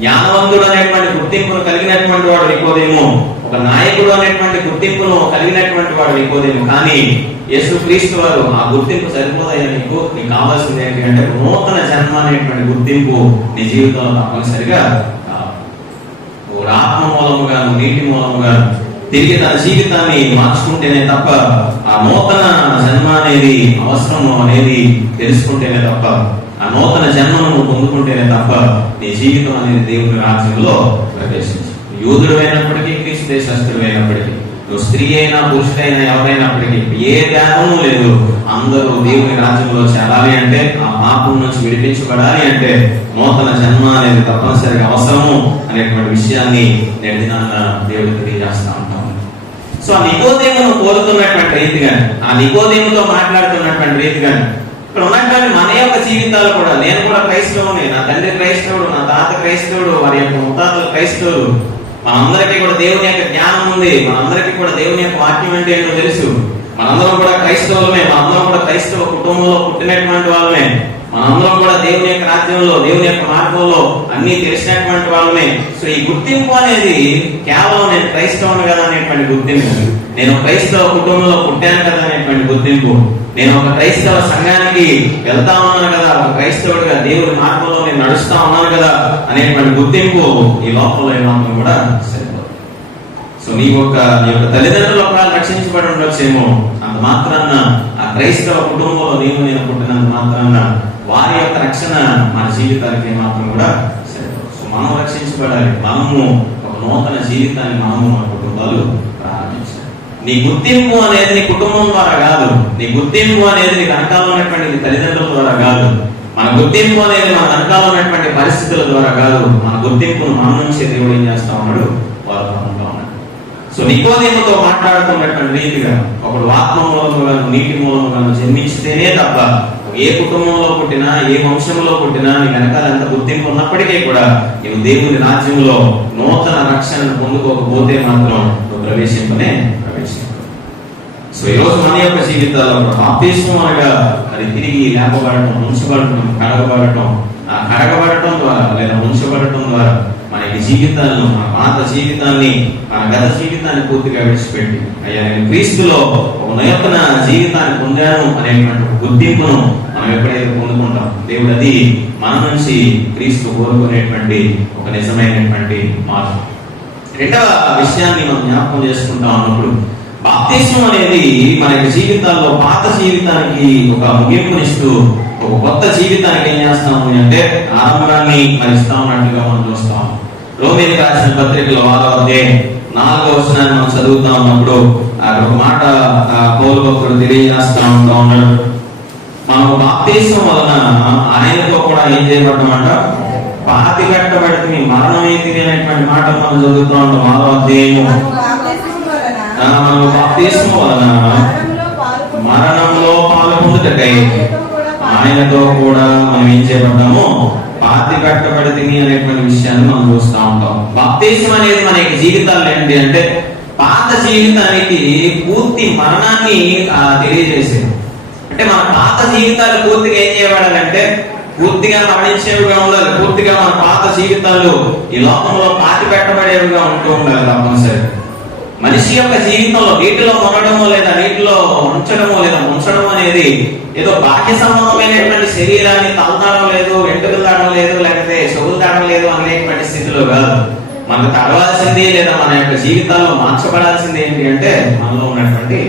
జ్ఞానవంతుడు అనేటువంటి గుర్తింపును కలిగినటువంటి వాడు నికోదేము, ఒక నాయకుడు అనేటువంటి గుర్తింపును కలిగినటువంటి వాడు నికోదేము. కానీ యేసు క్రీస్తు వారు ఆ గుర్తింపు సరిపోతాయా, నీకు కావాల్సింది ఏంటి అంటే నూతన జన్మ అనేటువంటి గుర్తింపు నీ జీవితంలో తప్పనిసరిగా ఆత్మ మూలముగా, నీటి మూలముగా తిరిగి తన జీవితాన్ని మార్చుకుంటేనే తప్ప, ఆ నూతన జన్మ అనేది అవసరం అనేది తెలుసుకుంటేనే తప్ప, ఆ నూతన జన్మను పొందుకుంటేనే తప్ప నీ జీవితం అనేది దేవుని రాజ్యంలో ప్రవేశించు. యూదుడు అయినప్పటికీ, క్రీస్తు దేశస్థుడు అయినప్పటికీ, నువ్వు స్త్రీ అయినా పురుషుడైనా ఎవరైనప్పటికీ ఏ భేదము లేదు. అందరూ దేవుని రాజ్యంలో చేరాలి అంటే, ఆ పాపం నుంచి విడిపించబడాలి అంటే నూతన జన్మ అనేది తప్పనిసరిగా అవసరము అనేటువంటి విషయాన్ని నేటి దినాన దేవుడికి తెలియజేస్తా ఉంటాము. సో ఆ నికోదేమును కోరుతున్నటువంటి రీతిగా, ఆ నికోదేముతో మాట్లాడుతున్నటువంటి రీతిగా ఇక్కడ ఉన్నటువంటి మన యొక్క జీవితాలు కూడా, నేను కూడా క్రైస్తవుని, నా తండ్రి క్రైస్తవుడు, నా తాత క్రైస్తవుడు, వారి యొక్క ముత్తాతలు క్రైస్తవులు, మనందరికీ కూడా దేవుని యొక్క జ్ఞానం ఉంది, మనందరికీ కూడా దేవుని యొక్క వాక్యం అంటే ఏంటో తెలుసు. మనందరం కూడా క్రైస్తవులమే, మనందరం కూడా క్రైస్తవ కుటుంబంలో పుట్టినటువంటి వాళ్ళమే, మనందరం కూడా దేవుని యొక్క రాజ్యంలో, దేవుని యొక్క మార్గంలో అన్ని తెలిసినటువంటి వాళ్ళమే. సో ఈ గుర్తింపు అనేది కేవలం నేను క్రైస్తవుని కదా అనేటువంటి గుర్తింపు, నేను క్రైస్తవ కుటుంబంలో పుట్టాను కదా అనేటువంటి గుర్తింపు, నేను ఒక క్రైస్తవ సంఘానికి వెళ్తా ఉన్నాను కదా, ఒక క్రైస్తవుడిగా దేవుడి మార్గంలో నేను నడుస్తా ఉన్నాను కదా అనేటువంటి గుర్తింపు ఈ లోపల ఏమాత్రం కూడా సరిపోదు. సో నీ యొక్క తల్లిదండ్రులు ఒకవేళ రక్షించబడి ఉండొచ్చేమో, అంత మాత్రాన ఆ క్రైస్తవ కుటుంబంలో నేను పుట్టినంత మాత్రాన వారి యొక్క రక్షణ మన జీవితానికి ఏమాత్రం కూడా సరిపోదు. సో మనం రక్షించబడాలి, మనము ఒక నూతన జీవితాన్ని మనము మన కుటుంబాలు ప్రారంభించాలి. నీ గుర్తింపు అనేది నీ కుటుంబం ద్వారా కాదు, నీ గుర్తింపు అనేది నీ వెనకాల ఉన్నటువంటి తల్లిదండ్రుల ద్వారా కాదు, మన గుర్తింపు అనేది మన వెనకాల ఉన్నటువంటి పరిస్థితుల ద్వారా కాదు. మన గుర్తింపును మన నుంచే దేవుడు ఏం చేస్తా ఉన్నాడు, వాడుకుంటా ఉన్నాడు. సో నికోదేముతో మాట్లాడుతున్నటువంటి రీతిగా, ఒకడు ఆత్మ మూలముగాను నీటి మూలముగాను జన్మించితేనే తప్ప ఏ కుటుంబంలో పుట్టినా, ఏ వంశంలో పుట్టినా నీ వెనకాల ఎంత గుర్తింపు ఉన్నప్పటికీ కూడా నువ్వు దేవుని రాజ్యంలో నూతన రక్షణను పొందుకోకపోతే మాత్రం నువ్వు ప్రవేశింపనే. సో ఈరోజు మన యొక్క జీవితాల్లో బాప్తిస్మం అనగా అది తిరిగి లేపబడటం, ఉంచబడటం, కడగబడటం ద్వారా లేదా ఉంచబడటం ద్వారా మన యొక్క జీవితాలను, మన పాత జీవితాన్ని, మన గత జీవితాన్ని పూర్తిగా విడిచిపెట్టి అయ్యా నేను క్రీస్తులో ఒక నూతన జీవితాన్ని పొందాను అనేటువంటి గుర్తింపును మనం ఎప్పుడైతే పొందుకుంటాం, దేవుడు అది మన నుంచి క్రీస్తు కోరుకునేటువంటి ఒక నిజమైనటువంటి మార్పు. రెండవ విషయాన్ని మనం జ్ఞాపకం చేసుకుంటా ఉన్నప్పుడు, బాప్తిస్మం అనేది మన యొక్క జీవితాల్లో పాత జీవితానికి ఒక ముగింపునిస్తూ ఒక కొత్త జీవితానికి ఏం చేస్తాము అంటే ఆరంభాన్ని మరిస్తా ఉన్నట్టుగా మనం చూస్తాం. రోమీయులకు రాసిన పత్రికలో 6వ అధ్యాయం 4వ వచనాన్ని మనం చదువుతా ఉన్నప్పుడు ఒక మాట పౌలు భక్తుడు తెలియజేస్తా ఉన్నాడు. మనం బాప్తిస్మం వలన ఆయనతో కూడా ఏం చేయబడ్డామంట, పాతి పెట్టబడితే మరణమే తిరిగినటువంటి మాట మనం చదువుతూ ఉంటాం. 6వ అధ్యాయం మనము బాప్తిస్మం వలన మరణంలో పాలు పొందుటకై ఆయనతో కూడా మనం ఏం చేయబడ్డాము, పాతి పెట్టబడితే అనేటువంటి విషయాన్ని మనం చూస్తూ ఉంటాం. బాప్తిస్మం అనేది మన యొక్క జీవితాల్లో ఏంటి అంటే పాత జీవితానికి పూర్తి మరణాన్ని తెలియజేసేది. అంటే మన పాత జీవితాలు పూర్తిగా ఏం చేయబడాలంటే పూర్తిగా మరణించేవిగా ఉండాలి. పూర్తిగా మన పాత జీవితాలు ఈ లోకంలో పాతి పెట్టబడేవిగా ఉంటూ ఉండాలి తప్పనిసరి. మనిషి యొక్క జీవితంలో నీటిలో మునడము లేదా నీటిలో ఉంచడము లేదా ఉంచడం అనేది ఏదో బాహ్య సంబంధమైనటువంటి శరీరాన్ని తలదాడం లేదు, వెంట్రుకలు దాడడం లేదు, లేకపోతే చెవులు దాడడం లేదు అనేటువంటి స్థితిలో కాదు. మనకు తడవాల్సింది లేదా మన యొక్క జీవితాల్లో మార్చబడాల్సింది ఏంటి అంటే మనలో ఉన్నటువంటి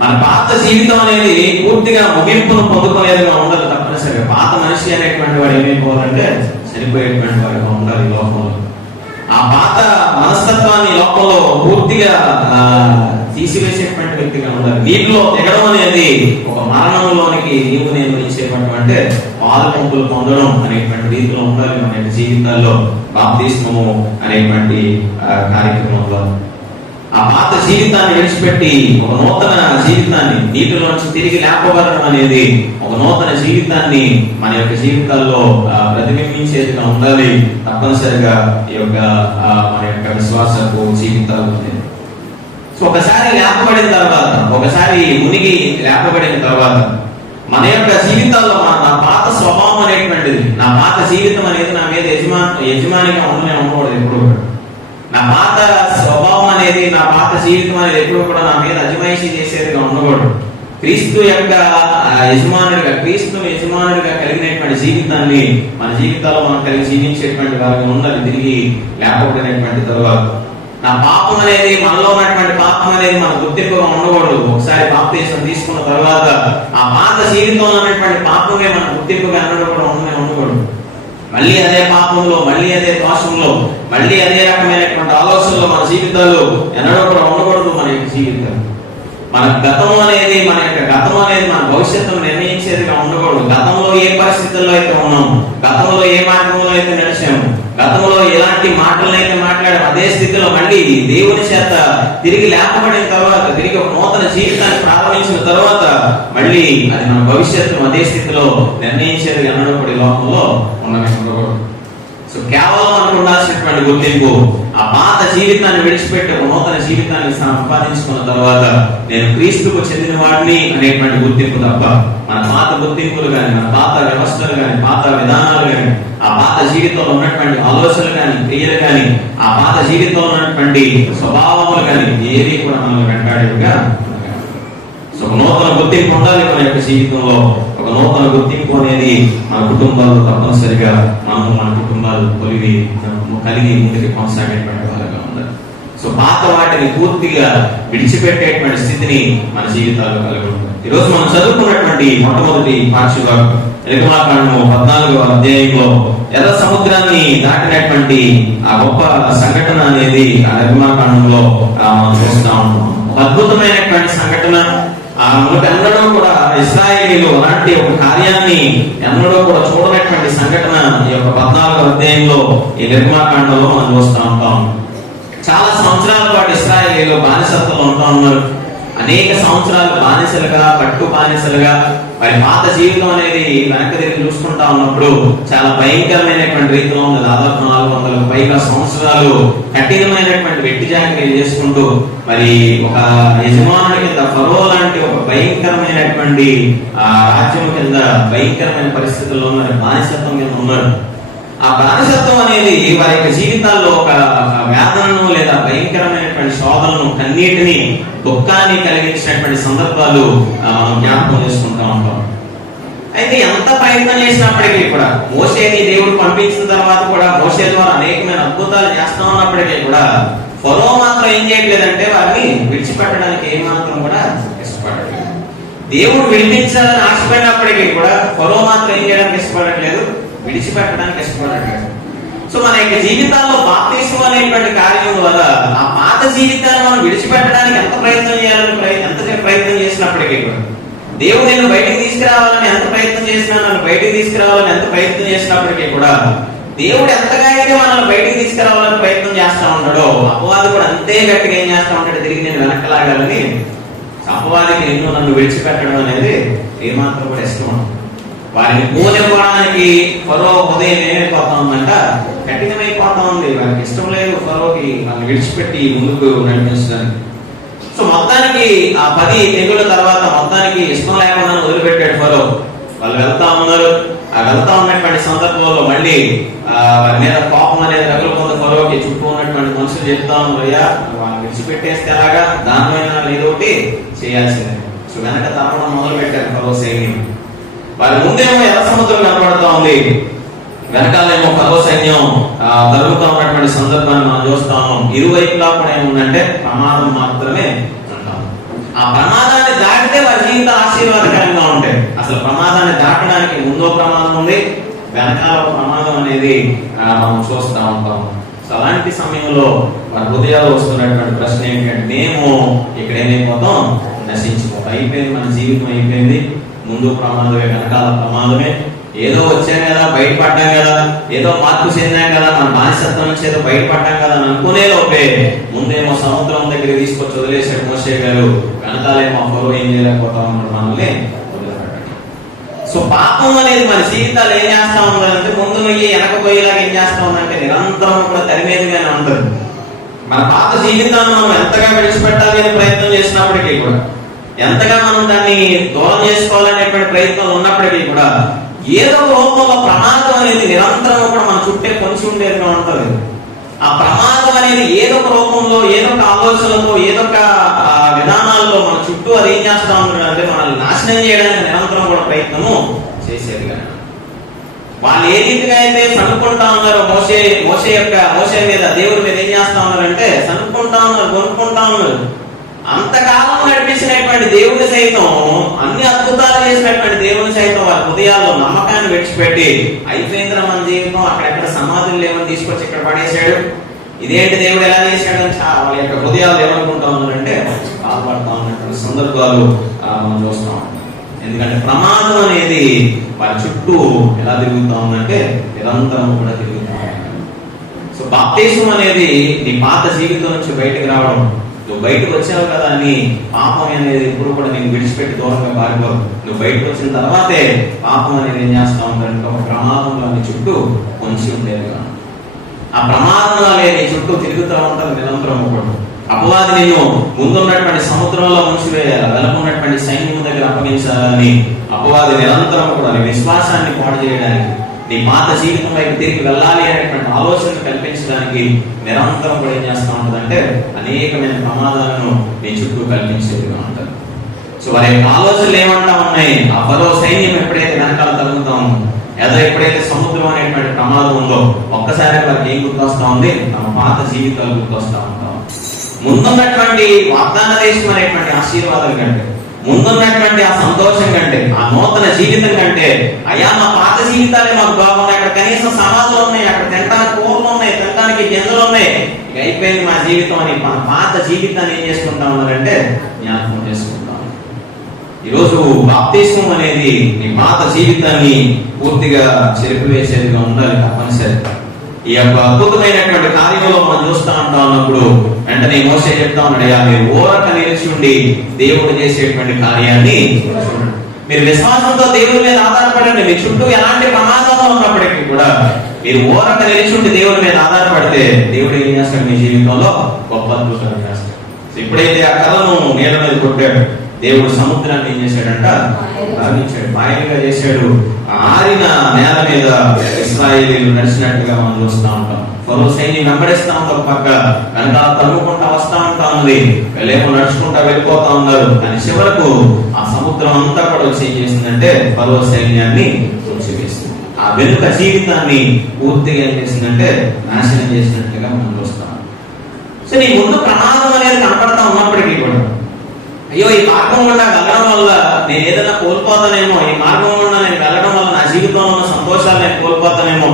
మన పాత జీవితం అనేది పూర్తిగా ముగింపును పొందుకునేదిగా ఉండాలి తప్పనిసరిగా. పాత మనిషి అనేటువంటి వాడు ఏమైపోవాలంటే చనిపోయేటువంటి వాడిగా ఉండాలి లోకంలో. ఆ పాత మనస్తత్వాన్ని లోకంలో పూర్తిగా తీసివేసేటువంటి వ్యక్తిగా ఉండాలి. నీటిలో దిగడం అనేది ఒక మరణంలోనికి నీవు నేను ఇచ్చేటువంటి పాలు పంపులు పొందడం అనేటువంటి రీతిలో ఉండాలి మన జీవితాల్లో బాప్తిస్మము అనేటువంటి కార్యక్రమంలో. ఆ పాత జీవితాన్ని విడిచిపెట్టి ఒక నూతన జీవితాన్ని నీటిలోంచి తిరిగి లేపబడడం అనేది ఒక నూతన జీవితాన్ని మన యొక్క జీవితాల్లో ప్రతిబింబించేదిగా ఉండాలి తప్పనిసరిగా ఈ యొక్క మన యొక్క విశ్వాసపు జీవితాలు. సో ఒకసారి లేపబడిన తర్వాత, ఒకసారి మునిగి లేపబడిన తర్వాత మన యొక్క జీవితాల్లో నా పాత స్వభావం అనేటువంటిది, నా పాత జీవితం అనేది నా మీద యజమానిగా ఉండకూడదు. ఎప్పుడు నా పాత స్వభావం అనేది, నా పాత జీవితం అనేది ఎప్పుడు కూడా నా మీద అజమాయిషీ చేసేదిగా ఉండకూడదు. క్రీస్తు యొక్క యజమానుడిగా, క్రీస్తుని యజమానుడిగా కలిగినటువంటి జీవితాన్ని మన జీవితాల్లో మనం కలిగి జీవించేటువంటి వారిగా ఉండాలి తిరిగి లేకపోయినటువంటి తర్వాత. నా పాపం అనేది, మనలో ఉన్నటువంటి పాపం అనేది మన గుర్తింపుగా ఉండకూడదు. ఒకసారి బాప్తిస్మం తీసుకున్న తర్వాత ఆ పాత జీవితంలో ఉన్నటువంటి పాపమే మన గుర్తింపుగా ఉండకూడదు. మళ్ళీ అదే పాపంలో, మళ్ళీ అదే దోషంలో, మళ్ళీ అదే రకమైనటువంటి ఆలోచనలో మన జీవితాలు ఎన్నడూ కూడా ఉండకూడదు. మన యొక్క జీవితం, మన గతం అనేది, మన యొక్క గతం అనేది మన భవిష్యత్తును నిర్ణయించేదిగా ఉండకూడదు. గతంలో ఏ పరిస్థితుల్లో అయితే ఉన్నాం, గతంలో ఏ మార్గంలో అయితే నడిచాము, గతంలో ఎలాంటి మాటలను అయితే మాట్లాడాము, అదే స్థితిలో మళ్ళీ దేవుని చేత తిరిగి లేపబడిన తర్వాత, తిరిగి ఒక నూతన జీవితాన్ని ప్రారంభించిన తర్వాత మళ్ళీ అది మన భవిష్యత్తును అదే స్థితిలో నిర్ణయించేది ఎన్నడూ కూడా లోకంలో ఉండకూడదు. సో కేవలం మనకు ఉండాల్సినటువంటి గుర్తింపు ఆ పాత జీవితాన్ని విడిచిపెట్టి ఒక నూతన జీవితాన్ని సంపాదించుకున్న తర్వాత నేను క్రీస్తుకు చెందిన వాడిని అనేటువంటి గుర్తింపు తప్ప మన పాత గుర్తింపులు కానీ, మన పాత వ్యవస్థలు కానీ, పాత విధానాలు కానీ, ఆ పాత జీవితంలో ఉన్నటువంటి ఆలోచనలు కానీ, క్రియలు కానీ, ఆ పాత జీవితంలో ఉన్నటువంటి స్వభావములు కానీ ఏది కూడా మనల్ని వెంటాడేవిగా. సో ఒక నూతన గుర్తింపు ఉండాలి మన యొక్క జీవితంలో. ఒక నూతన గుర్తింపు అనేది మన కుటుంబాల్లో తప్పనిసరిగా మన కుటుంబాలు కలిగి ముందుకు కొనసాగేటువంటి వారుగా ఉండాలి. సో పాత వాటిని పూర్తిగా విడిచిపెట్టేటువంటి స్థితిని మన జీవితాల్లో కలిగి ఉంటాం. ఈరోజు మనం చదువుకున్నటువంటి మొట్టమొదటి పాఠ్యభాగం నిర్గమాకాండము 14వ అధ్యాయంలో ఎర్ర సముద్రాన్ని దాటినటువంటి ఆ గొప్ప సంఘటన అనేది ఆ నిర్గమాకాండంలో మనం చూస్తా ఉంటాం. అద్భుతమైనటువంటి సంఘటన. ఎన్నడూ కూడా ఇశ్రాయేలీయులు అలాంటి ఒక కార్యాన్ని ఎన్నడూ కూడా చూడనటువంటి సంఘటన ఈ యొక్క 14వ అధ్యాయంలో ఈ నిర్గమాకాండంలో మనం చూస్తూ ఉంటాం. చాలా సంవత్సరాల పాటు ఇశ్రాయేలీయులు బానిసత్వంలో ఉంటా ఉన్నారు. అనేక సంవత్సరాలు బానిసలుగా, పట్టు బానిసలుగా వారి పాత జీవితం అనేది వెనక్కి తిరిగి చూసుకుంటా ఉన్నప్పుడు చాలా భయంకరమైనటువంటి రీతిలో ఉంది. దాదాపు 400 పైగా సంవత్సరాలు కఠినమైనటువంటి వెట్టి చాకరీ చేసుకుంటూ మరి ఒక యజమానుడి కింద ఫరో లాంటి ఒక భయంకరమైనటువంటి రాజ్యం కింద భయంకరమైన పరిస్థితుల్లో ఉన్నారు, బానిసత్వం కింద ఉన్నారు. ఆ బానిసత్వం అనేది వారి యొక్క జీవితాల్లో ఒక వేదనను లేదా భయంకరమైనటువంటి శోధనను, కన్నీటిని, దుఃఖాన్ని కలిగించినటువంటి సందర్భాలు మనం జ్ఞాపకం చేసుకుంటా ఉంటాం. అయితే ఎంత ప్రయత్నం చేసినప్పటికీ కూడా, మోషేని దేవుడు పంపించిన తర్వాత కూడా మోషే ద్వారా అనేకమైన అద్భుతాలు చేస్తా ఉన్నప్పటికీ కూడా ఫరో మాత్రం ఏం చేయట్లేదంటే వారిని విడిచిపెట్టడానికి ఏమాత్రం కూడా ఇష్టపడట్లేదు. దేవుడు విడిపించాలని ఆశపడినప్పటికీ కూడా ఫరో మాత్రం ఏం చేయడానికి ఇష్టపడట్లేదు, విడిచిపెట్టడానికి ఇష్టపడట్లేదు. సో మన యొక్క జీవితాల్లో బాప్తిస్మం అనేటువంటి కార్యం ద్వారా ఆ పాత జీవితాన్ని మనం విడిచిపెట్టడానికి ఎంత ప్రయత్నం చేయాలని ఎంత ప్రయత్నం చేసినప్పటికీ కూడా, దేవుడు నేను బయటకు తీసుకురావాలని ఎంత ప్రయత్నం చేసినా, నన్ను బయటకు తీసుకురావాలని ఎంత ప్రయత్నం చేసినప్పటికీ కూడా, దేవుడు ఎంతగా అయితే మనల్ని బయటకు తీసుకురావాలని ప్రయత్నం చేస్తా ఉంటాడో అపవాది కూడా అంతే గట్టిగా ఏం చేస్తా ఉంటాడు, తిరిగి నేను వెనక్కలాగాలని. అపవాదికి నన్ను విడిచిపెట్టడం అనేది ఏమాత్రం కూడా ఇష్టం ఉండదు. వారిని పోనివ్వడానికి ఫరో ఉదయం ఏమైపోతా ఉందంట, కఠినమైపోతా ఉంది. వారికి ఇష్టం లేదు ఫరోకి వాళ్ళని విడిచిపెట్టి ముందుకు నడిపించడానికి. సో మొత్తానికి ఆ 10 తెగుల తర్వాత మొత్తానికి ఇష్టం లేకుండా వదిలిపెట్టాడు ఫరో. వాళ్ళు వెళ్తా ఉన్నారు. ఆ వెళ్తా ఉన్నటువంటి సందర్భంలో మళ్ళీ వారి మీద కోపం అనేది రగులుకుంది ఫరోకి. చుట్టూ ఉన్నటువంటి మనుషులు చెప్తా ఉన్నారు, అయ్యా వాళ్ళని విడిచిపెట్టేస్తే ఎలాగా, దానివైనా ఏదోటి చేయాల్సిందే. సో వెనక తరవడం మొదలు పెట్టారు ఫరో సైన్యం. వారి ముందేమో ఎర్ర సముద్రం కనబడుతూ ఉంది, వెనకాలేమో ఫరో సైన్యం తరుగుతూ ఉన్నటువంటి సందర్భాన్ని మనం చూస్తాము. ఇరువైపులా కూడా ఏముందంటే ప్రమాదం మాత్రమే ఉంటాం. ఆ ప్రమాదాన్ని దాటితే వారి జీవితం ఆశీర్వాదకరంగా ఉంటాయి. అసలు ప్రమాదాన్ని దాటడానికి ముందో ప్రమాదం ఉంది, వెనకాల ప్రమాదం అనేది మనం చూస్తూ ఉంటాం. సో అలాంటి సమయంలో వారి హృదయాలు వస్తున్నటువంటి ప్రశ్న ఏంటంటే, మేము ఇక్కడ ఏమైపోతాం, నశించిపోతాం. అయిపోయింది, మన జీవితం అయిపోయింది. ముందు ప్రమాదమే, వెనకాల ప్రమాదమే. ఏదో వచ్చాం కదా, బయటపడ్డాం కదా, ఏదో మార్పు చెందాం కదా, మన బానిసత్వం నుంచి ఏదో బయటపడ్డాం కదా అని అనుకునే లోపే ముందేమో సముద్రం దగ్గర తీసుకొచ్చి వదిలేశాడు మోషే గారు, వెనకాలేమో ఫరో ఏం చేయలేకపోతా ఉన్నాడు, మనల్ని వదిలిపెట్టాడు. సో పాపం అనేది మన జీవితాలు ఏం చేస్తా ఉందంటే, ముందు నువ్వు వెనకపోయేలాగా ఏం చేస్తా ఉందంటే నిరంతరం కూడా తరిమేదిగానే ఉంటుంది. మన పాత జీవితాన్ని మనం ఎంతగా విడిచిపెట్టాలి అని ప్రయత్నం చేసినప్పటికీ కూడా, ఎంతగా మనం దాన్ని దూరం చేసుకోవాలనేటువంటి ప్రయత్నం ఉన్నప్పటికీ కూడా, ఏదో ఒక రూపంలో ప్రమాదం అనేది నిరంతరం కూడా మన చుట్టే పొంచి ఉండేదిగా ఉంటుంది. ఆ ప్రమాదం అనేది ఏదో ఒక రూపంలో, ఏదో ఒక ఆలోచనలతో, ఏదో ఒక విధానాల్లో మన చుట్టూ అది ఏం చేస్తా ఉంటుంది అంటే మనల్ని నాశనం చేయడానికి నిరంతరం కూడా ప్రయత్నము చేసేది. కానీ వాళ్ళు ఏ రీతిగా అయితే సనుక్కుంటా ఉన్నారో మోషే మీద, దేవుడి మీద ఏం చేస్తా ఉన్నారంటే సనుక్కుంటా ఉన్నారు, కొనుక్కుంటా ఉన్నారు. అంతకాలం నడిపించినటువంటి దేవుని సైతం, అన్ని అద్భుతాలు చేసినటువంటి దేవుని సైతం వారి హృదయాల్లో నమ్మకాన్ని విడిచిపెట్టి, అయిపోయిందిరా మన జీవితం, అక్కడెక్కడ సమాధులు లేవని తీసుకొచ్చి ఇక్కడ పడేశాడు, ఇదేంటి దేవుడు ఎలా చేశాడు అని వాళ్ళ యొక్క హృదయాలు ఏమనుకుంటా ఉన్నారంటే బాధపడతా ఉన్నటువంటి సందర్భాలు మనం చూస్తాం. ఎందుకంటే ప్రమాదం అనేది వారి చుట్టూ ఎలా తిరుగుతా ఉందంటే నిరంతరం కూడా తిరుగుతా ఉంది. సో బాప్తిస్మం అనేది నీ పాత జీవితం నుంచి బయటకు రావడం. నువ్వు బయటకు వచ్చావు కదా అని పాపం అనేది ఎప్పుడు కూడా నేను విడిచిపెట్టి దూరంగా పారిపోవు. నువ్వు బయటకు వచ్చిన తర్వాతే పాపం అనేది ఏం చేస్తా ఉందంటే ఒక ప్రమాదంలో నీ చుట్టూ పొంచి ఉండేదిగా. ఆ ప్రమాదంలో నీ చుట్టూ తిరుగుతూ ఉంటుంది నిరంతరం కూడా. అపవాది నేను ముందున్నటువంటి సముద్రంలో ముంచివేయాలి, వెనుకున్నటువంటి సైన్యం దగ్గర అప్పగించాలని అపవాది నిరంతరం కూడా నీ విశ్వాసాన్ని పాడు చేయడానికి, నీ పాత జీవితం వైపు తిరిగి వెళ్ళాలి అనేటువంటి ఆలోచన కల్పించడానికి నిరంతరం కూడా ఏం చేస్తా ఉంటుందంటే అనేకమైన ప్రమాదాలను నీ చుట్టూ కల్పించేదిగా ఉంటుంది. సో వారి యొక్క ఆలోచనలు ఏమంటా ఉన్నాయి, ఆ ఫరో సైన్యం ఎప్పుడైతే వెనకాల తగ్గుతాము, ఏదో ఎప్పుడైతే సముద్రం అనేటువంటి ప్రమాదం ఉందో ఒక్కసారి వారికి ఏం గుర్తొస్తా ఉంది, తమ పాత జీవితాలు గుర్తొస్తా ఉంటాం. ముందున్నటువంటి వాగ్దాన దేశం అనేటువంటి ఆశీర్వాదం కంటే, ముందున్నటువంటి ఆ సంతోషం కంటే, ఆ నూతన జీవితం కంటే, అయ్యా మా పాత జీవితాలే మాకు బాగున్నాయి, అక్కడ కనీసం సమాధులు ఉన్నాయి, అక్కడ తినడానికి కూరలు ఉన్నాయి, తినడానికి గింజలు ఉన్నాయి, ఇక అయిపోయింది మా జీవితం అని మన పాత జీవితాన్ని ఏం చేసుకుంటా ఉన్నారంటే జ్ఞాపకం చేసుకుంటాం. ఈరోజు బాప్తిస్మం అనేది నీ పాత జీవితాన్ని పూర్తిగా చెరిపివేసేదిగా ఉండాలి తప్పనిసరి. ఈ యొక్క అద్భుతమైనటువంటి కార్యంలో మనం చూస్తూ ఉంటా ఉన్నప్పుడు వెంటనే మోసే చెప్తా ఉన్నాడు, అయ్యా మీరు ఊరక నిలిచి ఉండి దేవుడు చేసేటువంటి కార్యాన్ని చూడండి. మీరు విశ్వాసంతో దేవుడి మీద ఆధారపడండి. మీ చుట్టూ ఎలాంటి ప్రమాదాలు ఉన్నప్పటికీ కూడా మీరు ఊరక నిలిచి ఉండి దేవుడి మీద ఆధారపడితే దేవుడు ఏం చేస్తాడు, మీ జీవితంలో గొప్ప అద్భుతాలు చేస్తాడు. ఎప్పుడైతే ఆ కథను నీళ్ళ మీద కొట్టాడు, దేవుడు సముద్రాన్ని ఏం చేశాడంట, ఆగించాడు, మాయలుగా చేశాడు. ఆరిన నేల మీద ఇశ్రాయేలీయులు నడిచినట్టుగా మనం చూస్తూ ఉంటాం. ఫరో సైన్యం వెంబడిస్తా ఉంటాం, పక్క వెనకాల తరుముకుంటా వస్తా ఉంటా ఉంది, వీళ్ళేమో నడుచుకుంటా వెళ్ళిపోతా ఉన్నారు. కానీ చివరకు ఆ సముద్రం అంతా కూడా వచ్చి ఏం చేసిందంటే ఫరో సైన్యాన్ని తుడిచివేసింది. ఆ వెనుక జీవితాన్ని పూర్తిగా ఏం చేసిందంటే నాశనం చేసినట్టుగా మనం చూస్తాం. సో నీ ముందు ప్రమాదం అనేది కనపడతా ఉన్నప్పటికీ కూడా అయ్యో ఈ మార్గం గుండా వెళ్ళడం వల్ల నేను ఏదైనా కోల్పోతానేమో, ఈ మార్గం గుండా నేను వెళ్ళడం వల్ల నా జీవితంలో ఉన్న సంతోషాలు నేను కోల్పోతానేమో,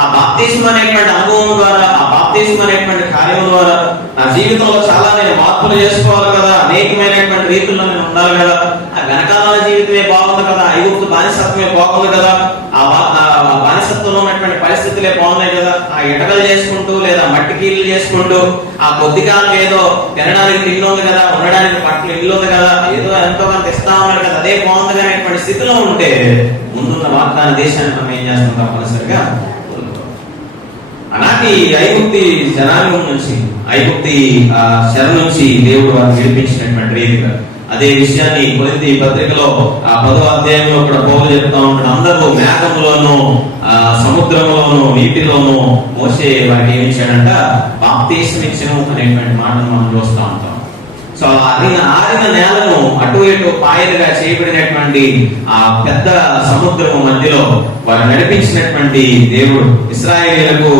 ఆ బాప్తిస్మం అనేటువంటి అనుభవం ద్వారా, ఆ బాప్తిస్మం అనేటువంటి కార్యం ద్వారా నా జీవితంలో చాలా నేను మార్పులు చేసుకోవాలి కదా, అనేకమైనటువంటి రీతుల్లో నేను ఉండాలి కదా, ఆ వెనకాల జీవితమే బాగుంది కదా, ఐగుప్తు బానిసత్వమే బాగుంది కదా, ఆ బానిసత్వంలో ఉన్నటువంటి పరిస్థితులే బాగున్నాయి కదా, ఆ ఇటకలు చేసుకుంటూ లేదా మట్టి కీళ్ళు చేసుకుంటూ ఆ కొద్ది కాలం ఏదో తినడానికి తిండి ఉంది కదా, ఉండడానికి పట్ల ఇల్లు ఉంది కదా, ఏదో ఎంతో కొంత ఇస్తా ఉన్నారు కదా, అదే బాగుంది అనేటువంటి స్థితిలో ఉంటే ముందున్న వాగ్దాన దేశాన్ని మనం ఏం చేస్తాం, తప్పనిసరిగా అలాంటి ఐగుప్తి జనాంగం నుంచి, ఐగుప్తి శర నుంచి దేవుడు వారిని విడిపించినటువంటి రీతిగా అదే విషయాన్ని కొరింథీ పత్రికలో 10వ అధ్యాయంలో కూడా పౌలు చెప్తా ఉంటాడు. అందరూ మేఘములోను సముద్రంలోను నీటిలోను మోసే వారికి ఏమి ఇచ్చాడంట, బాప్తిస్మం ఇచ్చెను అనేటువంటి మాటను మనం చూస్తూ ఉంటాం. సో ఆరిన నేలను అటు ఇటు పాయలుగా చేయబడినటువంటి ఆ పెద్ద సముద్రము మధ్యలో వారు నడిపించినటువంటి దేవుడు ఇశ్రాయేలీయులకు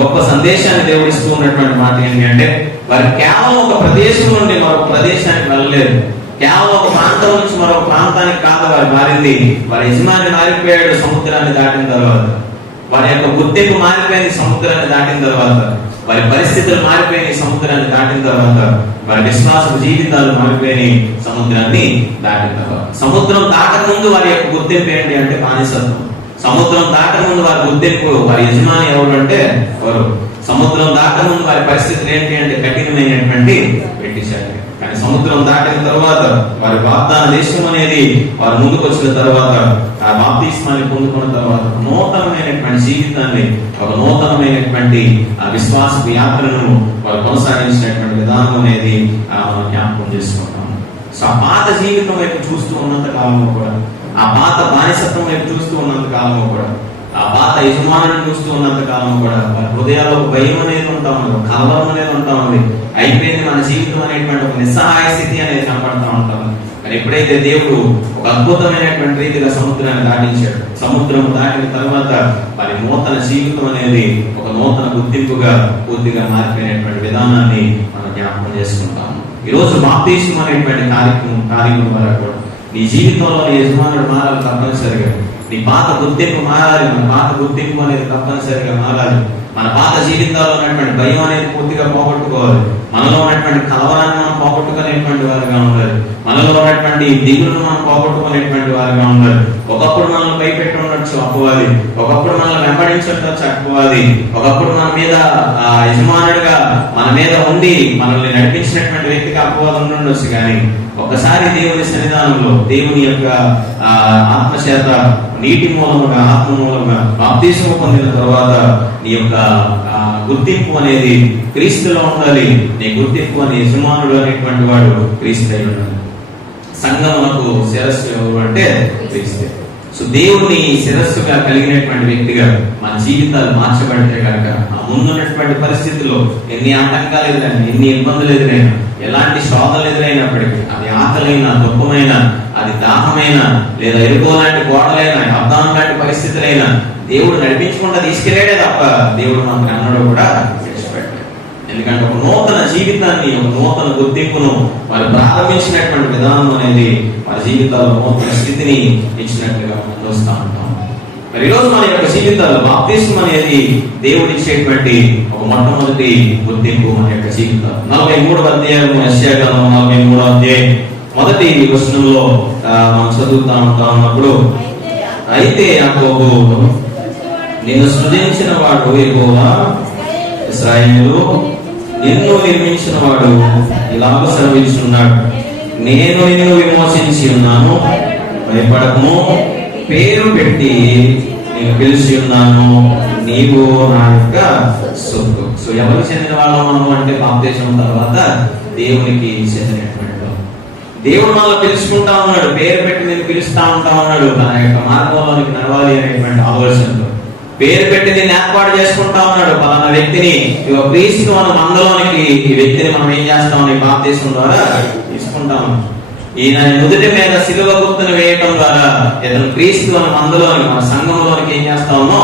గొప్ప సందేశాన్ని దేవుడు ఇస్తూ ఉన్నటువంటి మాట ఏంటి అంటే, వారు కేవలం ఒక ప్రదేశం నుండి మరొక ప్రదేశానికి వెళ్ళలేదు, కేవలం ఒక ప్రాంతం నుంచి మరొక ప్రాంతానికి కాదు వారు మారింది. వారి యజమాని మారిపోయాడు సముద్రాన్ని దాటిన తర్వాత, వారి యొక్క గుర్తింపు మారిపోయింది సముద్రాన్ని దాటిన తర్వాత, వారి పరిస్థితులు మారిపోయినాయి సముద్రాన్ని దాటిన తర్వాత, వారి విశ్వాస జీవితాలు మారిపోయినాయి సముద్రాన్ని దాటిన తర్వాత. సముద్రం దాటక ముందు వారి యొక్క గుర్తింపు ఏంటి అంటే బానిసత్వం. సముద్రం దాటక ముందు వారి గుర్తింపు, వారి యజమాని ఎవరు అంటే ఎవరు. సముద్రం దాటక ముందు వారి పరిస్థితులు ఏంటి అంటే కఠినమైనటువంటి బ్రిటిషర్లు. కానీ సముద్రం దాటిన తర్వాత వారి వాగ్దాన దేశం అనేది వారు ముందుకు వచ్చిన తర్వాత, ఆ బాప్తిస్మాన్ని పొందుకున్న తర్వాత నూతనమైనటువంటి జీవితాన్ని, ఒక నూతనమైనటువంటి ఆ విశ్వాస యాత్రను వారు కొనసాగించినటువంటి విధానం అనేది మనం జ్ఞాపకం చేసుకుంటాం. సో ఆ పాత జీవితం వైపు చూస్తూ ఉన్నంత కాలంలో కూడా, ఆ పాత బానిసత్వం వైపు చూస్తూ ఉన్నంత కాలంలో కూడా, ఆ పాత యజమానులను చూస్తూ ఉన్నంత కాలం కూడా వారి హృదయాల్లో భయం అనేది ఉంటా ఉంది, కలవరం అనేది ఉంటా ఉంది. అయిపోయింది మన జీవితం అనేటువంటి ఒక నిస్సహాయ స్థితి అనేది కనపడతా ఉంటాం. కానీ ఎప్పుడైతే దేవుడు ఒక అద్భుతమైనటువంటి రీతిగా సముద్రాన్ని దాటించాడు, సముద్రం దాటిన తర్వాత వారి నూతన జీవితం అనేది ఒక నూతన గుర్తింపుగా పూర్తిగా మారిపోయినటువంటి విధానాన్ని మనం జ్ఞాపకం చేసుకుంటాం. ఈ రోజు బాప్తిస్మం అనేటువంటి కార్యక్రమం ద్వారా కూడా నీ జీవితంలో నీ యజమానుడు మారాలి తప్పనిసరిగా. నీ పాత గుర్తింపు మారాలి, మన పాత గుర్తింపు అనేది తప్పనిసరిగా మారాలి. మన పాత జీవితాల్లో ఉన్నటువంటి భయం అనేది పూర్తిగా పోగొట్టుకోవాలి. మనలో ఉన్నటువంటి కలవరాన్ని మనం పోగొట్టుకునేటువంటి వారిగా ఉండాలి. మనలో ఉన్నటువంటి దిగులను మనం పోగొట్టుకునేటువంటి వారిగా ఉండాలి. ఒకప్పుడు మనల్ని భయపెట్టి ఉండొచ్చు అపవాది, ఒకప్పుడు మనల్ని వెంబడించవచ్చు అపవాది, ఒకప్పుడు మన మీద యజమానుడిగా మన మీద ఉండి మనల్ని నడిపించినటువంటి వ్యక్తికి అపవాదం ఉండొచ్చు. కానీ ఒకసారి దేవుని సన్నిధానంలో దేవుని యొక్క ఆత్మచేత నీటి మూలముగా, ఆత్మ మూలముగా బాప్తిస్మం పొందిన తర్వాత నీ యొక్క గుర్తింపు అనేది క్రీస్తులో ఉండాలి. నీ గుర్తింపు అనే యజమానుడు అనేటువంటి వాడు క్రీస్తు అయి ఉండాలి. సంఘమునకు శిరస్సు ఎవరు అంటే క్రీస్తు. సో దేవుని శిరస్సుగా కలిగినటువంటి వ్యక్తిగా మన జీవితాలు మార్చబడితే కనుక ఆ ముందున్నటువంటి పరిస్థితుల్లో ఎన్ని ఆటంకాలు ఎదురైనా, ఎన్ని ఇబ్బందులు ఎదురైనా, ఎలాంటి శోధనలు ఎదురైనప్పటికీ, అది ఆకలైనా, దుఃఖమైన, అది దాహమైన, లేదా ఎరుకో లాంటి గోడలైనా, అర్థం లాంటి పరిస్థితులైనా దేవుడు నడిపించకుండా తీసుకెళ్లాడే తప్ప దేవుడు మనకు అన్నడు కూడా విడిచిపెట్టాడు. ఎందుకంటే ఒక నూతన జీవితాన్ని, ఒక నూతన గుర్తింపును వారు ప్రారంభించినటువంటి విధానం అనేది వారి జీవితాల్లో నూతన స్థితిని ఇచ్చినట్లుగా మనం చూస్తూ ఉంటాం. మరి ఈరోజు మన యొక్క జీవితాల్లో బాప్తిస్మం అనేది దేవుడు ఇచ్చేటువంటి ఒక మొట్టమొదటి గుర్తింపు మన యొక్క జీవితాలు. 43వ అధ్యాయం యెషయా గ్రంథం 43వ అధ్యాయం మొదటి వచనంలో మనం చదువుతా ఉంటా ఉన్నప్పుడు, అయితే యాకోబు నిన్ను సృజించిన వాడు యెహోవా, ఇశ్రాయేలు నిన్ను నిర్మించిన వాడు ఇలాగ సెలవిస్తున్నాడు, నేను నిన్ను విమోచించి ఉన్నాను, భయపడకము, పేరు పెట్టి నేను పిలిచి ఉన్నాను, నీవు నా యొక్క సొత్తు. సో ఎవరు చెందిన వాళ్ళం మనము అంటే బాప్తిస్మం తర్వాత దేవునికి చెందినటువంటి వాళ్ళం. దేవుడు మనల్ని పిలుచుకుంటా ఉన్నాడు, పేరు పెట్టి నేను పిలుస్తా ఉంటా ఉన్నాడు, తన యొక్క మార్గంలోనికి నడవాలి అనేటువంటి ఆలోచనలో పేరు పెట్టి నేను ఏర్పాటు చేసుకుంటా ఉన్నాడు. పలానా వ్యక్తిని క్రీస్తు మనం అందులోనికి ఈ వ్యక్తిని మనం ఏం చేస్తామని బాప్తిస్మం ద్వారా తీసుకుంటాము. ఈయన నుదుటి మీద శిలువ గుర్తును వేయటం ద్వారా ఇతను క్రీస్తు మనం అందులోని మన సంఘంలోనికి ఏం చేస్తామో.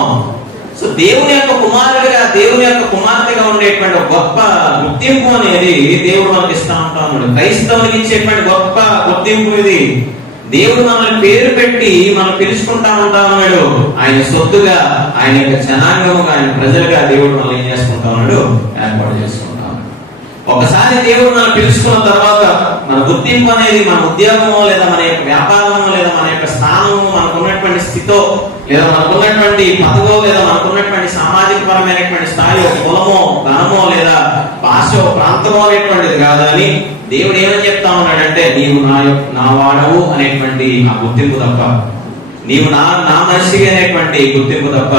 సో దేవుని యొక్క కుమారుడిగా, దేవుని యొక్క కుమార్తెగా ఉండేటువంటి గొప్ప గుర్తింపు అనేది దేవుడు మనకి ఇస్తా ఉంటా ఉన్నాడు. క్రైస్తవునికి ఇచ్చేటువంటి గొప్ప గుర్తింపు ఇది. దేవుడు మనల్ని పేరు పెట్టి మనం పిలుచుకుంటా ఉంటా ఉన్నాడు. ఆయన సొత్తుగా, ఆయన యొక్క జనాంగముగా, ఆయన ప్రజలుగా దేవుడు మనల్ని ఏం చేసుకుంటా ఉన్నాడు, ఏర్పాటు చేసుకుంటా ఉన్నాడు. ఒకసారి దేవుడు మనం పిలుచుకున్న తర్వాత మన గుర్తింపు అనేది మన ఉద్యోగమో లేదా మన యొక్క వ్యాపారమో లేదా మన యొక్క స్థానము, మనకున్నటువంటి స్థితో లేదా మనకున్నటువంటి పదవో లేదా మనకున్నటువంటి సామాజిక పరమైనటువంటి స్థాయి, కులమో ధనమో లేదా భాష ప్రాంతమో అనేటువంటిది కాదని దేవుడు ఏమని చెప్తా ఉన్నాడంటే, నీవు నా వాడవు అనేటువంటి ఆ గుర్తింపు తప్ప, నీవు నా మనిషివి అనేటువంటి గుర్తింపు తప్ప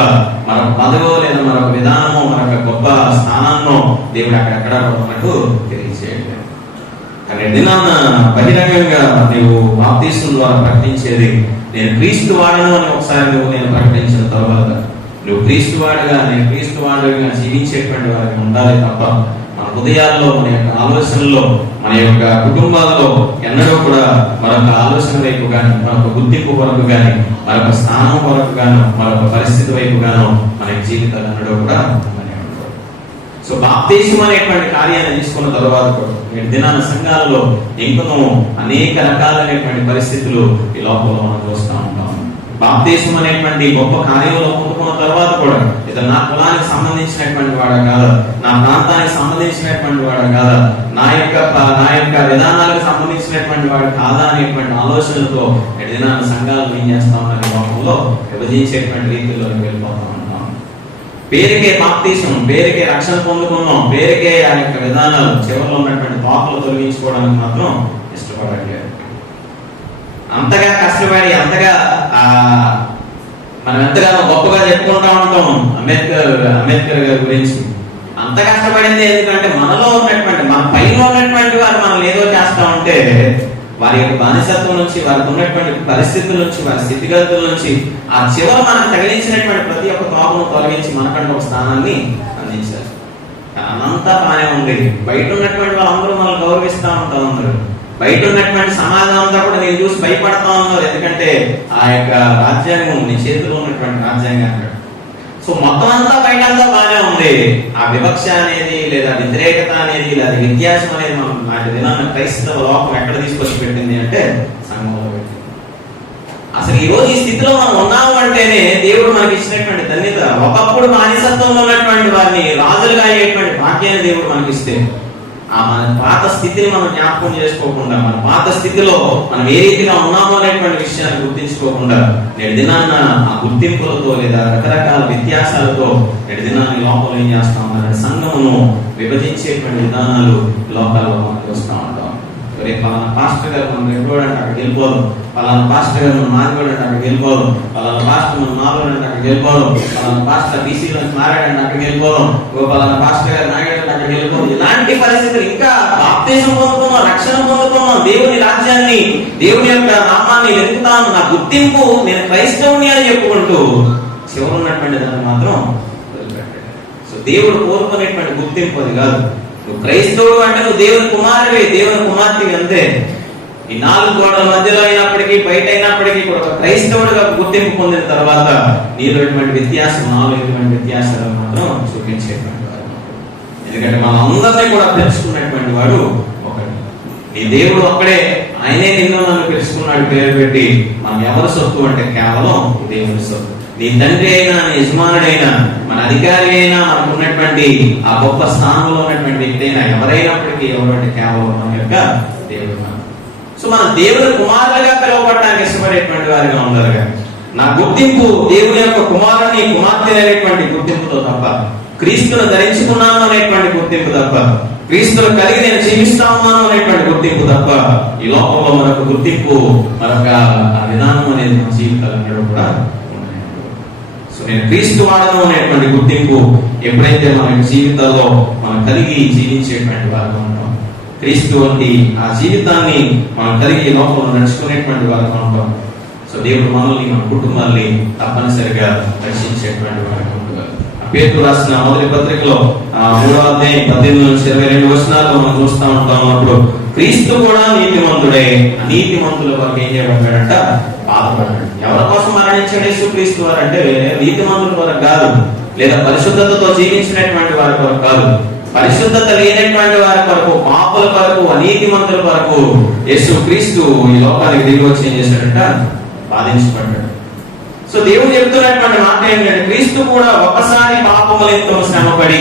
మరొక పదవో లేదా మరొక విధానమో మరొక గొప్ప స్థానాన్నో దేవుడు అక్కడెక్కడ మనకు తెలియజేయలేదు. కానీ దినాన్న బహిరంగంగా నీవు బాప్తిస్మం ద్వారా ప్రకటించేది, నేను క్రీస్తు వాడను అని ఒకసారి నేను ప్రకటించిన తర్వాత నువ్వు క్రీస్తు వాడుగా, నేను క్రీస్తు వాడుగా జీవించేటువంటి వారికి ఉండాలి తప్ప మన హృదయాల్లో, మన యొక్క ఆలోచనలో, మన యొక్క కుటుంబాలలో ఎన్నడూ కూడా మరొక ఆలోచన వైపు కానీ, మరొక గుర్తింపు కొరకు కానీ, మరొక స్థానం కొరకు గాను, మరొక పరిస్థితి వైపు గాను మన జీవితాలు ఎన్నడూ కూడా. సో బాప్తిస్మం అనేటువంటి కార్యాన్ని తీసుకున్న తర్వాత కూడా నేటి దినాన సంఘాలలో ఇంకనూ అనేక రకాలైనటువంటి పరిస్థితులు ఈ లోపల మనం చూస్తూ ఉంటాం. బాప్తిస్మం అనేటువంటి గొప్ప కార్యంలో పొందుకున్న తర్వాత కూడా ఇతను నా కులానికి సంబంధించినటువంటి వాడా కాదా, నా ప్రాంతానికి సంబంధించినటువంటి వాడా కాదా, నా యొక్క విధానాలకు సంబంధించినటువంటి వాడు కాదా అనేటువంటి ఆలోచనలతో దినాన సంఘాలు ఏం చేస్తా ఉన్నారు, లోకంలో విభజించేటువంటి రీతిలో వెళ్ళిపోతా ఉంటాం. పేరుకే బాప్తిస్మం, పేరుకే రక్షణ పొందుకున్నాం, పేరుకే ఆ యొక్క విధానాలు చివరిలో ఉన్నటువంటి తోకలు తొలగించుకోవడానికి మాత్రం ఇష్టపడట్లేదు. అంతగా కష్టపడి, అంతగా మనం ఎంతగానో గొప్పగా చెప్పుకుంటా ఉంటాం అంబేద్కర్ గారి గురించి. అంత కష్టపడింది ఎందుకంటే మనలో ఉన్నటువంటి, మన పైన ఉన్నటువంటి వారు మనం ఏదో చేస్తా ఉంటే వారి యొక్క బానిసత్వం నుంచి, వారికి ఉన్నటువంటి పరిస్థితుల నుంచి, వారి స్థితిగతుల నుంచి ఆ చివర మనకు తగిలించినటువంటి ప్రతి ఒక్క తోపను తొలగించి మనకంటే ఒక స్థానాన్ని అందించారు. అనంతా బానే ఉంది. బయట ఉన్నటువంటి వాళ్ళందరూ మనం గౌరవిస్తా ఉంటా ఉన్నారు. బయట ఉన్నటువంటి సమాజం అంతా కూడా నేను చూసి భయపడతా ఉన్నారు. ఎందుకంటే ఆ యొక్క రాజ్యాంగం నీ చేతిలో ఉన్నటువంటి రాజ్యాంగం అన్నాడు. సో మొత్తం అంతా బయట అంతా బాగానే ఉంది. ఆ వివక్ష అనేది లేదా వ్యతిరేకత అనేది లేదా వ్యత్యాసం అనేది మనం నాటి దినాన్న క్రైస్తవ లోకం ఎక్కడ తీసుకొచ్చి పెట్టింది అంటే సంఘంలో పెట్టింది. అసలు ఈ రోజు ఈ స్థితిలో మనం ఉన్నాము అంటేనే దేవుడు మనకి ఇచ్చినటువంటి ధన్యత. ఒకప్పుడు బానిసత్వంలో ఉన్నటువంటి వారిని రాజులుగా అయ్యేటువంటి భాగ్యాన్ని దేవుడు మనకి ఇస్తే మన పాత స్థితిని మనం జ్ఞాపకం చేసుకోకుండా, మన పాత స్థితిలో మనం ఏ రీతిగా ఉన్నామో అనేటువంటి విషయాన్ని గుర్తించుకోకుండా నేటి దినాన్న ఆ గుర్తింపులతో లేదా రకరకాల వ్యత్యాసాలతో నేటి దినాన్ని లోపల ఏం చేస్తా ఉన్నారంటే సంఘమును విభజించేటువంటి విధానాలు లోకాల్లో మనం చూస్తూ ఉంటాం. రేపు పలానా పాస్టర్ గారు మనం రెడ్డోడు అంటే అక్కడికి వెళ్ళిపోదాం, పలానా పాస్టర్ గారు మనం మాదిగోడు అంటే అక్కడికి వెళ్ళిపోదాం, పలానా పాస్టర్ మనం నాలుగు అంటే అక్కడికి వెళ్ళిపోదాం, పలానా పాస్టర్ బీసీలో మారాడంటే అక్కడికి వెళ్ళిపోదాం, పలానా పాస్టర్ గారు నాయుడు అంటే అక్కడికి వెళ్ళిపోదాం. ఇలాంటి పరిస్థితులు ఇంకా బాప్తిస్మం పొందుకున్నాం, రక్షణ పొందుకున్నాం, దేవుని రాజ్యాన్ని, దేవుని యొక్క నామాన్ని వెతుకుతాను, నా గుర్తింపు నేను క్రైస్తవుని అని చెప్పుకుంటూ చివరి ఉన్నటువంటి దాన్ని మాత్రం వదిలిపెట్టాడు. సో దేవుడు కోరుకునేటువంటి గుర్తింపు అది కాదు. నువ్వు క్రైస్తవుడు అంటే నువ్వు దేవుని కుమారుడివి, దేవుని కుమార్తెవి అంతే. ఈ నాలుగు గోడల మధ్యలో అయినప్పటికీ, బయట అయినప్పటికీ కూడా ఒక క్రైస్తవుడిగా గుర్తింపు పొందిన తర్వాత నీలో ఎటువంటి వ్యత్యాసం, నాలో ఎటువంటి వ్యత్యాసాలు మాత్రం చూపించేటువంటి వాడు. ఎందుకంటే మన అందరినీ కూడా పిలుచుకున్నటువంటి వాడు ఒకటి. నీ దేవుడు ఒక్కడే, ఆయనే నిన్ను నన్ను పిలుచుకున్నాడు పేరు పెట్టి. మనం ఎవరి సొత్తు అంటే కేవలం దేవుని సొత్తు. నీ తండ్రి అయినా, నీ యజమానుడైనా, మన అధికారి అయినా, మనకు ఉన్నటువంటి ఆ గొప్ప స్థానంలో ఉన్నటువంటి వ్యక్తి అయినా ఎవరైనప్పటికీ ఎవరంటే కేవలం మన యొక్క దేవుడు. సో మనం దేవుని కుమారులుగా పిలువబడటానికి ఇష్టపడేటువంటి వారిగా ఉండాలి. నా గుర్తింపు దేవుని యొక్క కుమారుని కుమార్తె అనేటువంటి గుర్తింపుతో తప్ప, క్రీస్తును ధరించుకున్నాను అనేటువంటి గుర్తింపు తప్ప, క్రీస్తును కలిగి నేను జీవిస్తా ఉన్నాను అనేటువంటి గుర్తింపు తప్ప, ఈ లోకంలో మరొక గుర్తింపు, మరొక విధానం అనేది మన జీవితాలలో కూడా ఉన్నాయి. సో నేను క్రీస్తు వాడను అనేటువంటి గుర్తింపు ఎప్పుడైతే మన జీవితాల్లో మనం కలిగి జీవించేటువంటి వారు ఉంటాం, క్రీస్తు వంటి ఆ జీవితాన్ని మనం కలిగి లోకంలో నడుచుకునేటువంటి వారు ఉంటాం. సో దేవుడు మనల్ని, మన కుటుంబాన్ని తప్పనిసరిగా రక్షించేటువంటి వారు ఉంటారు. పేతురు రాసిన మొదటి పత్రికలో 3వ అధ్యాయం 18-22 వచనాల్లో మనం చూస్తూ ఉంటాం. అప్పుడు క్రీస్తు కూడా నీతిమంతుడే, నీతిమంతుల కొరకు ఏం చేయబడ్డాడంట? బాధపడ్డాడు. ఎవరి కోసం మరణించాడు యేసు క్రీస్తు వారు అంటే నీతిమంతుల కొరకు కాదు, లేదా పరిశుద్ధతతో జీవించినటువంటి వారి కొరకు కాదు, పరిశుద్ధత లేనటువంటి వారి కొరకు, పాపుల కొరకు, అనీతిమంతుల కొరకు యేసు క్రీస్తు ఈ లోకానికి దిగి వచ్చి ఏం చేశాడంట? బాధించబడ్డాడు. సో దేవుడు చెప్తున్నటువంటి మాట ఏంటంటే క్రీస్తు కూడా ఒకసారి పాపములతో శ్రమపడి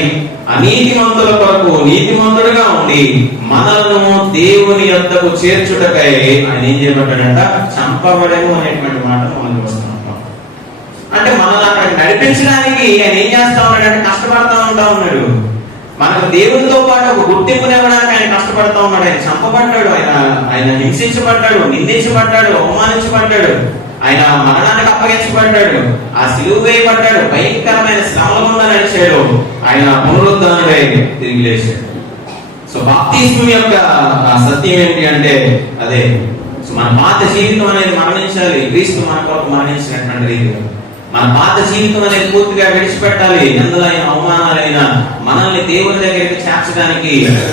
అనీతిమంతుల కొరకు నీతిమంతుడుగా ఉండి మనలను దేవుని యొద్దకు చేర్చుటకై ఆయన ఏం చేయబడ్డాడంట? చంపబడము అనేటువంటి మాట మనం చూస్తున్నాం. అంటే మనల్ని అక్కడికి నడిపించడానికి ఆయన ఏం చేస్తా ఉన్నాడంటే కష్టపడతా ఉంటా ఉన్నాడు. మనకు దేవునితో పాటు ఒక గుర్తింపునివ్వడానికి ఆయన కష్టపడతా ఉన్నాడు. ఆయన చంపబడ్డాడు, ఆయన హింసించబడ్డాడు, నిందించబడ్డాడు, అవమానించబడ్డాడు, ఆయన మరణానికి అప్పగించబడ్డాడు, ఆ సిలువ వేయబడ్డాడు, భయంకరమైన శ్రమల గుండా నడిచాడు, ఆయన పునరుద్ధరణుడై తిరిగి లేచాడు. సో బాప్తిస్మం యొక్క సత్యం ఏంటి అంటే అదే, సో మన పాత జీవితం అనేది మరణించాలి. క్రీస్తు మన కొరకు మరణించినటువంటి రీతిలో మన పాత జీవితం అనేది పూర్తిగా విడిచిపెట్టాలి. ఎందులో అయిన అవమానాలైనా మనల్ని దేవుని దగ్గరికి చేర్చడానికి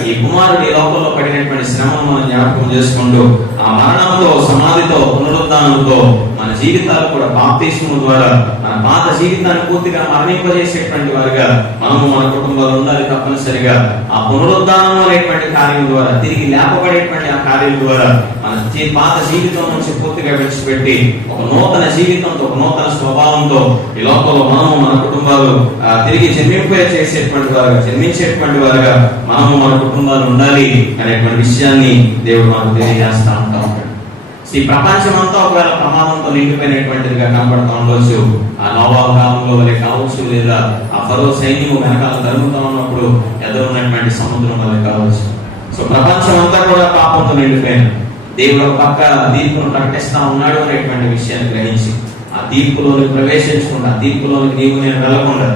ఈ కుమారుడు ఈ లోకంలో పడినటువంటి శ్రమను మనం జ్ఞాపకం చేసుకుంటూ ఆ మరణంతో, సమాధితో, పునరుద్ధానంతో మన జీవితాలు కూడా బాప్తిస్మం ద్వారా మన పాత జీవితాన్ని పూర్తిగా మరణింపజేసేటువంటి వారిగా మనము మన కుటుంబాలు ఉండాలి. తప్పనిసరిగా ఆ పునరుద్ధానం అనేటువంటి కార్యం ద్వారా, తిరిగి లేపబడేటువంటి ఆ కార్యం ద్వారా మన పాత జీవితం నుంచి పూర్తిగా విడిచిపెట్టి ఒక నూతన జీవితంతో, ఒక నూతన స్వభావంతో ఈ లోకంలో మనము మన కుటుంబాలు తిరిగి జన్మించేటువంటి వారుగా, జన్మించేటువంటి వారుగా మనము మన కుటుంబాలు ఉండాలి అనేటువంటి విషయాన్ని దేవుడు మనకు తెలియజేస్తా ఉంటా ఉంటాడు. ఈ ప్రపంచం అంతా ఒకవేళ ప్రమాదంతో నిండిపోయినటువంటిదిగా కనబడతా ఉండవచ్చు. ఆ నోవాహు కాలంలో వలె కావచ్చు, లేదా ఆ ఫరో సైన్యము వెనకాల తరుగుతూ ఉన్నప్పుడు ఎదురున్నటువంటి సముద్రం వలె కావచ్చు. సో ప్రపంచం అంతా కూడా పాపంతో నిండిపోయింది. దేవుడు ఒక పక్క తీర్పును ప్రకటిస్తా ఉన్నాడు అనేటువంటి విషయాన్ని గ్రహించి ఆ తీర్పులోనికి ప్రవేశించకుండా, ఆ తీర్పులోనికి నీవు నేను వెళ్ళకుండా,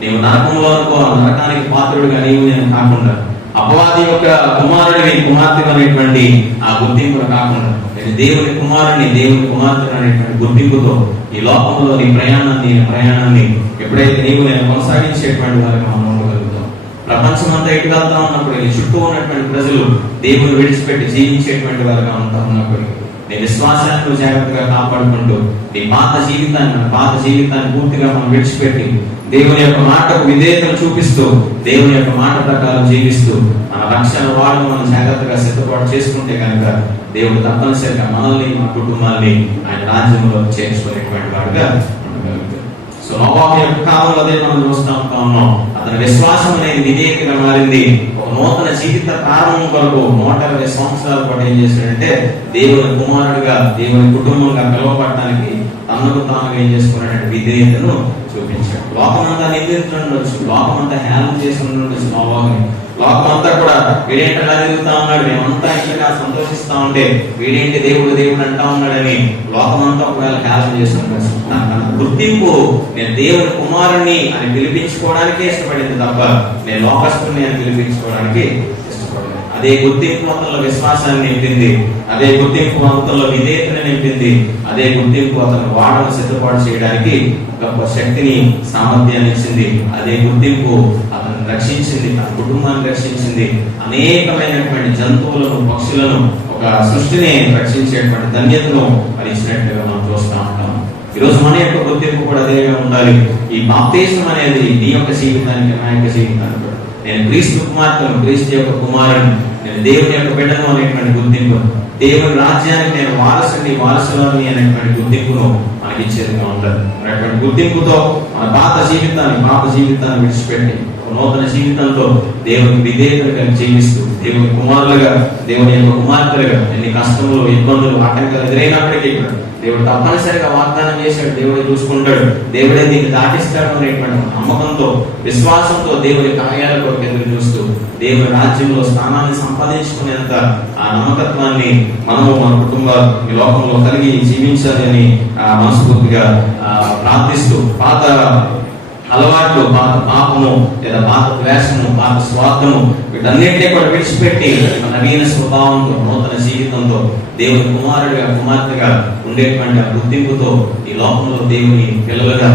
నీవు నరకంలోనుకో, నరకానికి పాత్రుడిగా నీవు నేను కాకుండా, అపవాది యొక్క కుమారుడిని, కుమార్తె అనేటువంటి ఆ గుర్తింపును కాకుండా, నేను దేవుని కుమారుని, దేవుని కుమార్తె అనేటువంటి గుర్తింపుతో ఈ లోకంలో నీ ప్రయాణాన్ని ఎప్పుడైతే నీవు నేను కొనసాగించేటువంటి వారికి మనం ఉండగలుగుతాం. ప్రపంచం అంతా ఎటు వెళ్తా ఉన్నప్పుడు నీ చుట్టూ ఉన్నటువంటి ప్రజలు దేవుని విడిచిపెట్టి జీవించేటువంటి వారుగా ఉంటా ఉన్నప్పుడు నీ విశ్వాసాన్ని జాగ్రత్తగా కాపాడుకుంటూ నీ పాత జీవితాన్ని పూర్తిగా మనం విడిచిపెట్టి దేవుని యొక్క మాటకు విధేయతను చూపిస్తూ దేవుని యొక్క మాట ప్రకారం జీవిస్తూ మన రక్షణ వాడు మనం జాగ్రత్తగా సిద్ధపాటు చేసుకుంటే కనుక దేవుడు తప్పనిసరిగా మనల్ని, మన కుటుంబాన్ని ఆయన రాజ్యంలో చేర్చుకునేటువంటి వాడుగా ఉండగలుగుతాడు. సో నోవాహు యొక్క కాలంలో అదే మనం చూస్తూ ఉన్నాం. అతని విశ్వాసం అనేది విధేయతగా మారింది. ఒక నూతన జీవిత ప్రారంభం కొరకు 120 సంవత్సరాల పాటు ఏం చేశాడంటే దేవుని కుమారుడిగా, దేవుని కుటుంబంగా పిలువబడటానికి తనకు తానుగా ఏం చేసుకున్నాడంటే విధేయతను చూపించాడు. లోకమంతా నిందించుండొచ్చు, లోకమంతా హేళన చేసి ఉండొచ్చు నోవాహుని. లోకమంతా కూడా వీడేంటి అలా తిరుగుతా ఉన్నాడు, మేమంతా ఇంతగా సంతోషిస్తా ఉంటే వీడేంటి దేవుడు అంటా ఉన్నాడని లోకమంతా ఒకవేళ హేళన చేస్తుండొచ్చు. నాకు గుర్తింపు నేను దేవుని కుమారుణ్ణి అని పిలిపించుకోవడానికే ఇష్టపడింది తప్ప నేను లోకస్తుని అని పిలిపించుకోవడానికి ఇష్టపడలేదు. అదే గుర్తింపు మొత్తంలో విశ్వాసాన్ని నింపింది, అదే గుర్తింపు మొత్తంలో విధేయతను నింపింది, అదే గుర్తింపు అతను వాడను సిద్ధపాటు చేయడానికి గొప్ప శక్తిని, సామర్థ్యాన్ని ఇచ్చింది. అదే గుర్తింపు అతను రక్షించింది, తన కుటుంబాన్ని రక్షించింది, అనేకమైనటువంటి జంతువులను, పక్షులను, ఒక సృష్టిని రక్షించేటువంటి ధన్యతను మరి ఇచ్చినట్టుగా మనం చూస్తూ ఉంటాం. ఈరోజు మన యొక్క గుర్తింపు కూడా అదేగా ఉండాలి. ఈ బాప్తిస్మం అనేది నీ యొక్క జీవితానికి, నా యొక్క జీవితానికి కూడా నేను క్రీస్తు కుమార్తెను, క్రీస్తు యొక్క కుమారుని, నేను దేవుని యొక్క బిడ్డను అనేటువంటి గుర్తింపు, దేవుని రాజ్యానికి నేను వారసులని అనేటువంటి గుర్తింపును మనకి ఇచ్చేదిగా ఉండాలి. అనేటువంటి గుర్తింపుతో మన పాత జీవితాన్ని విడిచిపెట్టి నూతన జీవితంతో దేవుని విధేయతగా జీవిస్తూ దేవుని కుమారులుగా, దేవుని యొక్క కుమార్తెలుగా ఎన్ని కష్టములు, ఇబ్బందులు, ఆటంకాలు ఎదురైనప్పటికీ కూడా దేవుడు తప్పనిసరిగా వాగ్దానం చేశాడు, దేవుడే చూసుకుంటాడు, దేవుడే దీన్ని దాటిస్తాడు అనేటువంటి నమ్మకంతో, విశ్వాసంతో దేవుడి కార్యాల కొరకు ఎదురు చూస్తూ దేవుడి రాజ్యంలో స్థానాన్ని సంపాదించుకునేంత ఆ నమ్మకత్వాన్ని మనము మన కుటుంబాలు ఈ లోకంలో కలిగి జీవించాలి అని మనస్ఫూర్తిగా ప్రార్థిస్తూ, పాత అలవాట్లు, పాత పాపము లేదా పాత ద్వేషము, పాత స్వార్థము వీటన్నింటినీ కూడా విడిచిపెట్టి నవీన స్వభావంతో, నూతన జీవితంతో దేవుని కుమారుడిగా కుమార్తెగా ఉండేటువంటి ఆ గుర్తింపుతో ఈ లోకంలో దేవుని పిల్లలుగా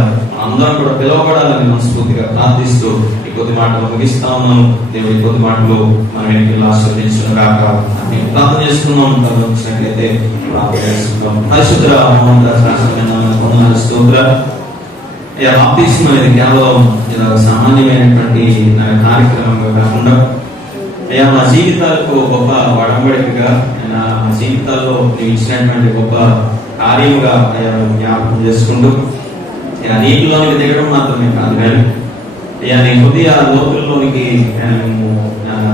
అందరం కూడా పిలువబడాలని మనస్ఫూర్తిగా ప్రార్థిస్తూ ఈ కొద్ది మాటలు ముగిస్తా ఉన్నాను. దేవుడి కొద్ది మాటలు మనం ఎన్నికలు ఆస్వాదించడం కాక మేము ప్రార్థన చేసుకున్నాం. వచ్చినట్లయితే ప్రార్థన చేసుకుంటాం. పరిశుద్ధ స్తోత్ర. బాప్తిస్మం అనేది కేవలం సామాన్యమైనటువంటి కార్యక్రమంగా కాకుండా అయ్యా మా జీవితాలకు గొప్ప వడంబడికగా, మా జీవితాల్లో నీవు ఇచ్చినటువంటి గొప్ప కార్యముగా అయ్యా జ్ఞాపకం చేసుకుంటూ నీటిలోనికి దిగడం మాత్రమే కాదు కానీ అయ్యా నీ హృదయ లోతుల్లోనికి మేము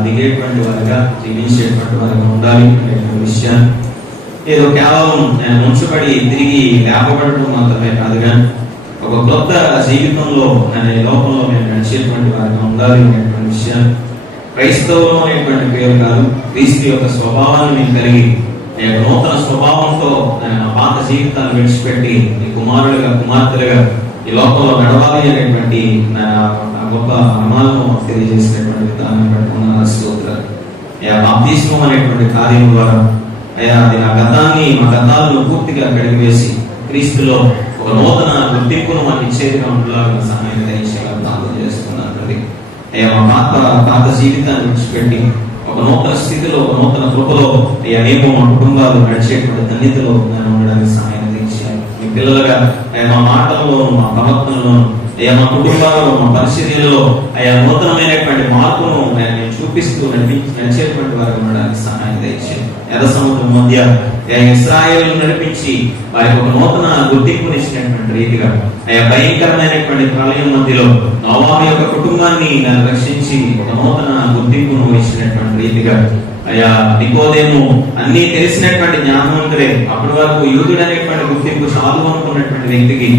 దిగేటువంటి వారిగా, జీవించేటువంటి వారిగా ఉండాలి అనేటువంటి విషయాన్ని ఏదో కేవలం ఉంచబడి తిరిగి లేపబడటం మాత్రమే కాదు కానీ ఒక కొత్త జీవితంలో లోకంలో మేము నడిచేటువంటి వారిగా ఉండాలి అనేటువంటి విషయాన్ని, క్రైస్తవులు అనేటువంటి పేరు కాదు, క్రీస్తు యొక్క స్వభావాన్ని మేము కలిగి నూతన స్వభావంతో పాత జీవితాన్ని విడిచిపెట్టి ఈ కుమారులుగా కుమార్తెలుగా ఈ లోకంలో నడవాలి అనేటువంటి గొప్ప అమాలను తెలియజేసినటువంటి విధానం పెట్టుకున్న స్తోత్రాలు. బాప్తిస్మం అనేటువంటి కార్యం ద్వారా అయ్యా అది మా గతాలను పూర్తిగా కడిగివేసి క్రీస్తులో ఒక నూతన గుర్తింపును మాకు ఇచ్చేదిగా ఉండేలాగా సహాయం దయచేయాలని చేస్తున్నాను. అయ్యా మా పాత జీవితాన్ని విడిచిపెట్టి ఒక నూతన స్థితిలో, ఒక నూతన కృపలో అయ్యా మేము మా కుటుంబాలు నడిచేటువంటి ధన్యతలో ఉండడానికి సహాయం దయచేయాలి. మీ పిల్లలుగా మా మాటల్లో, మా ప్రవర్తనలో, అయ్యా మా కుటుంబాలలో, మా పరిస్థితులలో అయ్యా నూతనమైనటువంటి మార్పును నేను చూపిస్తూ నడిచేటువంటి వారు ఉండడానికి సహాయం దయచేయాలి. ఎర్ర సముద్రం మధ్య ఇశ్రాయేలును నడిపించి వారికి ఒక నూతన గుర్తింపునిచ్చినటువంటి రీతిగా అయ్యా భయంకరమైనటువంటి ప్రళయం మధ్యలో నోవాహు యొక్క కుటుంబాన్ని రక్షించి ఒక నూతన గుర్తింపును ఇచ్చినటువంటి రీతిగా అయ్యా నికోదేము అన్ని తెలిసినటువంటి జ్ఞానవంతుడే, అప్పటి వరకు యూదుడు అనేటువంటి గుర్తింపు చాలు అనుకున్నటువంటి వ్యక్తికి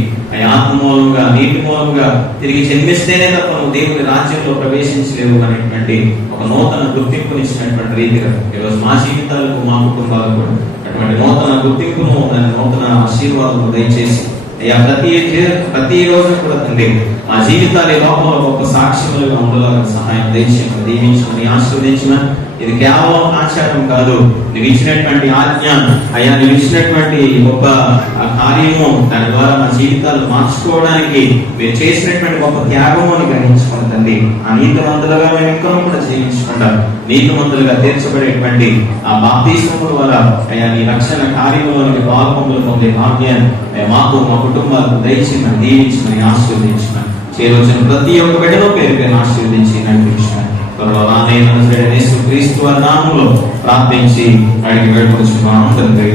ఆత్మ మూలంగా, నీటి మూలంగా తిరిగి జన్మిస్తేనే తప్ప నువ్వు దేవుని రాజ్యంలో ప్రవేశించలేవు అనేటువంటి ఒక నూతన గుర్తింపునిచ్చినటువంటి రీతిగా ఈరోజు మా జీవితాలకు, మా కుటుంబాలకు అటువంటి నూతన గుర్తింపును, నూతన ఆశీర్వాదము దయచేసి అయ్యా ప్రతి రోజు కూడా తండ్రి మా జీవితాలు ఈ లోకంలో గొప్ప సాక్ష్యములుగా ఉండాలని సహాయం దయచేయమని, దీవించమని, ఆశీర్వదించమని. ఇది కేవలం ఆచారం కాదు, నువ్వు ఇచ్చినటువంటి ఆజ్ఞ అయ్యా, నువ్వు ఇచ్చినటువంటి గొప్ప కార్యము, దాని ద్వారా మా జీవితాలు మార్చుకోవడానికి మీరు చేసినటువంటి గొప్ప త్యాగము అని గ్రహించుకోండి తండ్రి. ఆ నీతిమంతులుగా మేము ఇంకా కూడా జీవించుకుంటాం, నీతిమంతులుగా తీర్చబడేటువంటి ఆ బాప్తిస్మము ద్వారా అయ్యా నీ రక్షణ కార్యంలోనికి పాల్పొందులు పొందే భాగ్యాన్ని మాకు, మా కుటుంబాలకు దయచేయమని, దీవించమని, ఆశీర్వదించమని. చేరొచ్చిన ప్రతి ఒక్క బిడ్డలో పేరు ఆశీర్వదించి నడిపించమని క్రీస్తు నామములో ప్రార్థించి అడిగి వేడుకొచ్చున్నాము తండ్రి.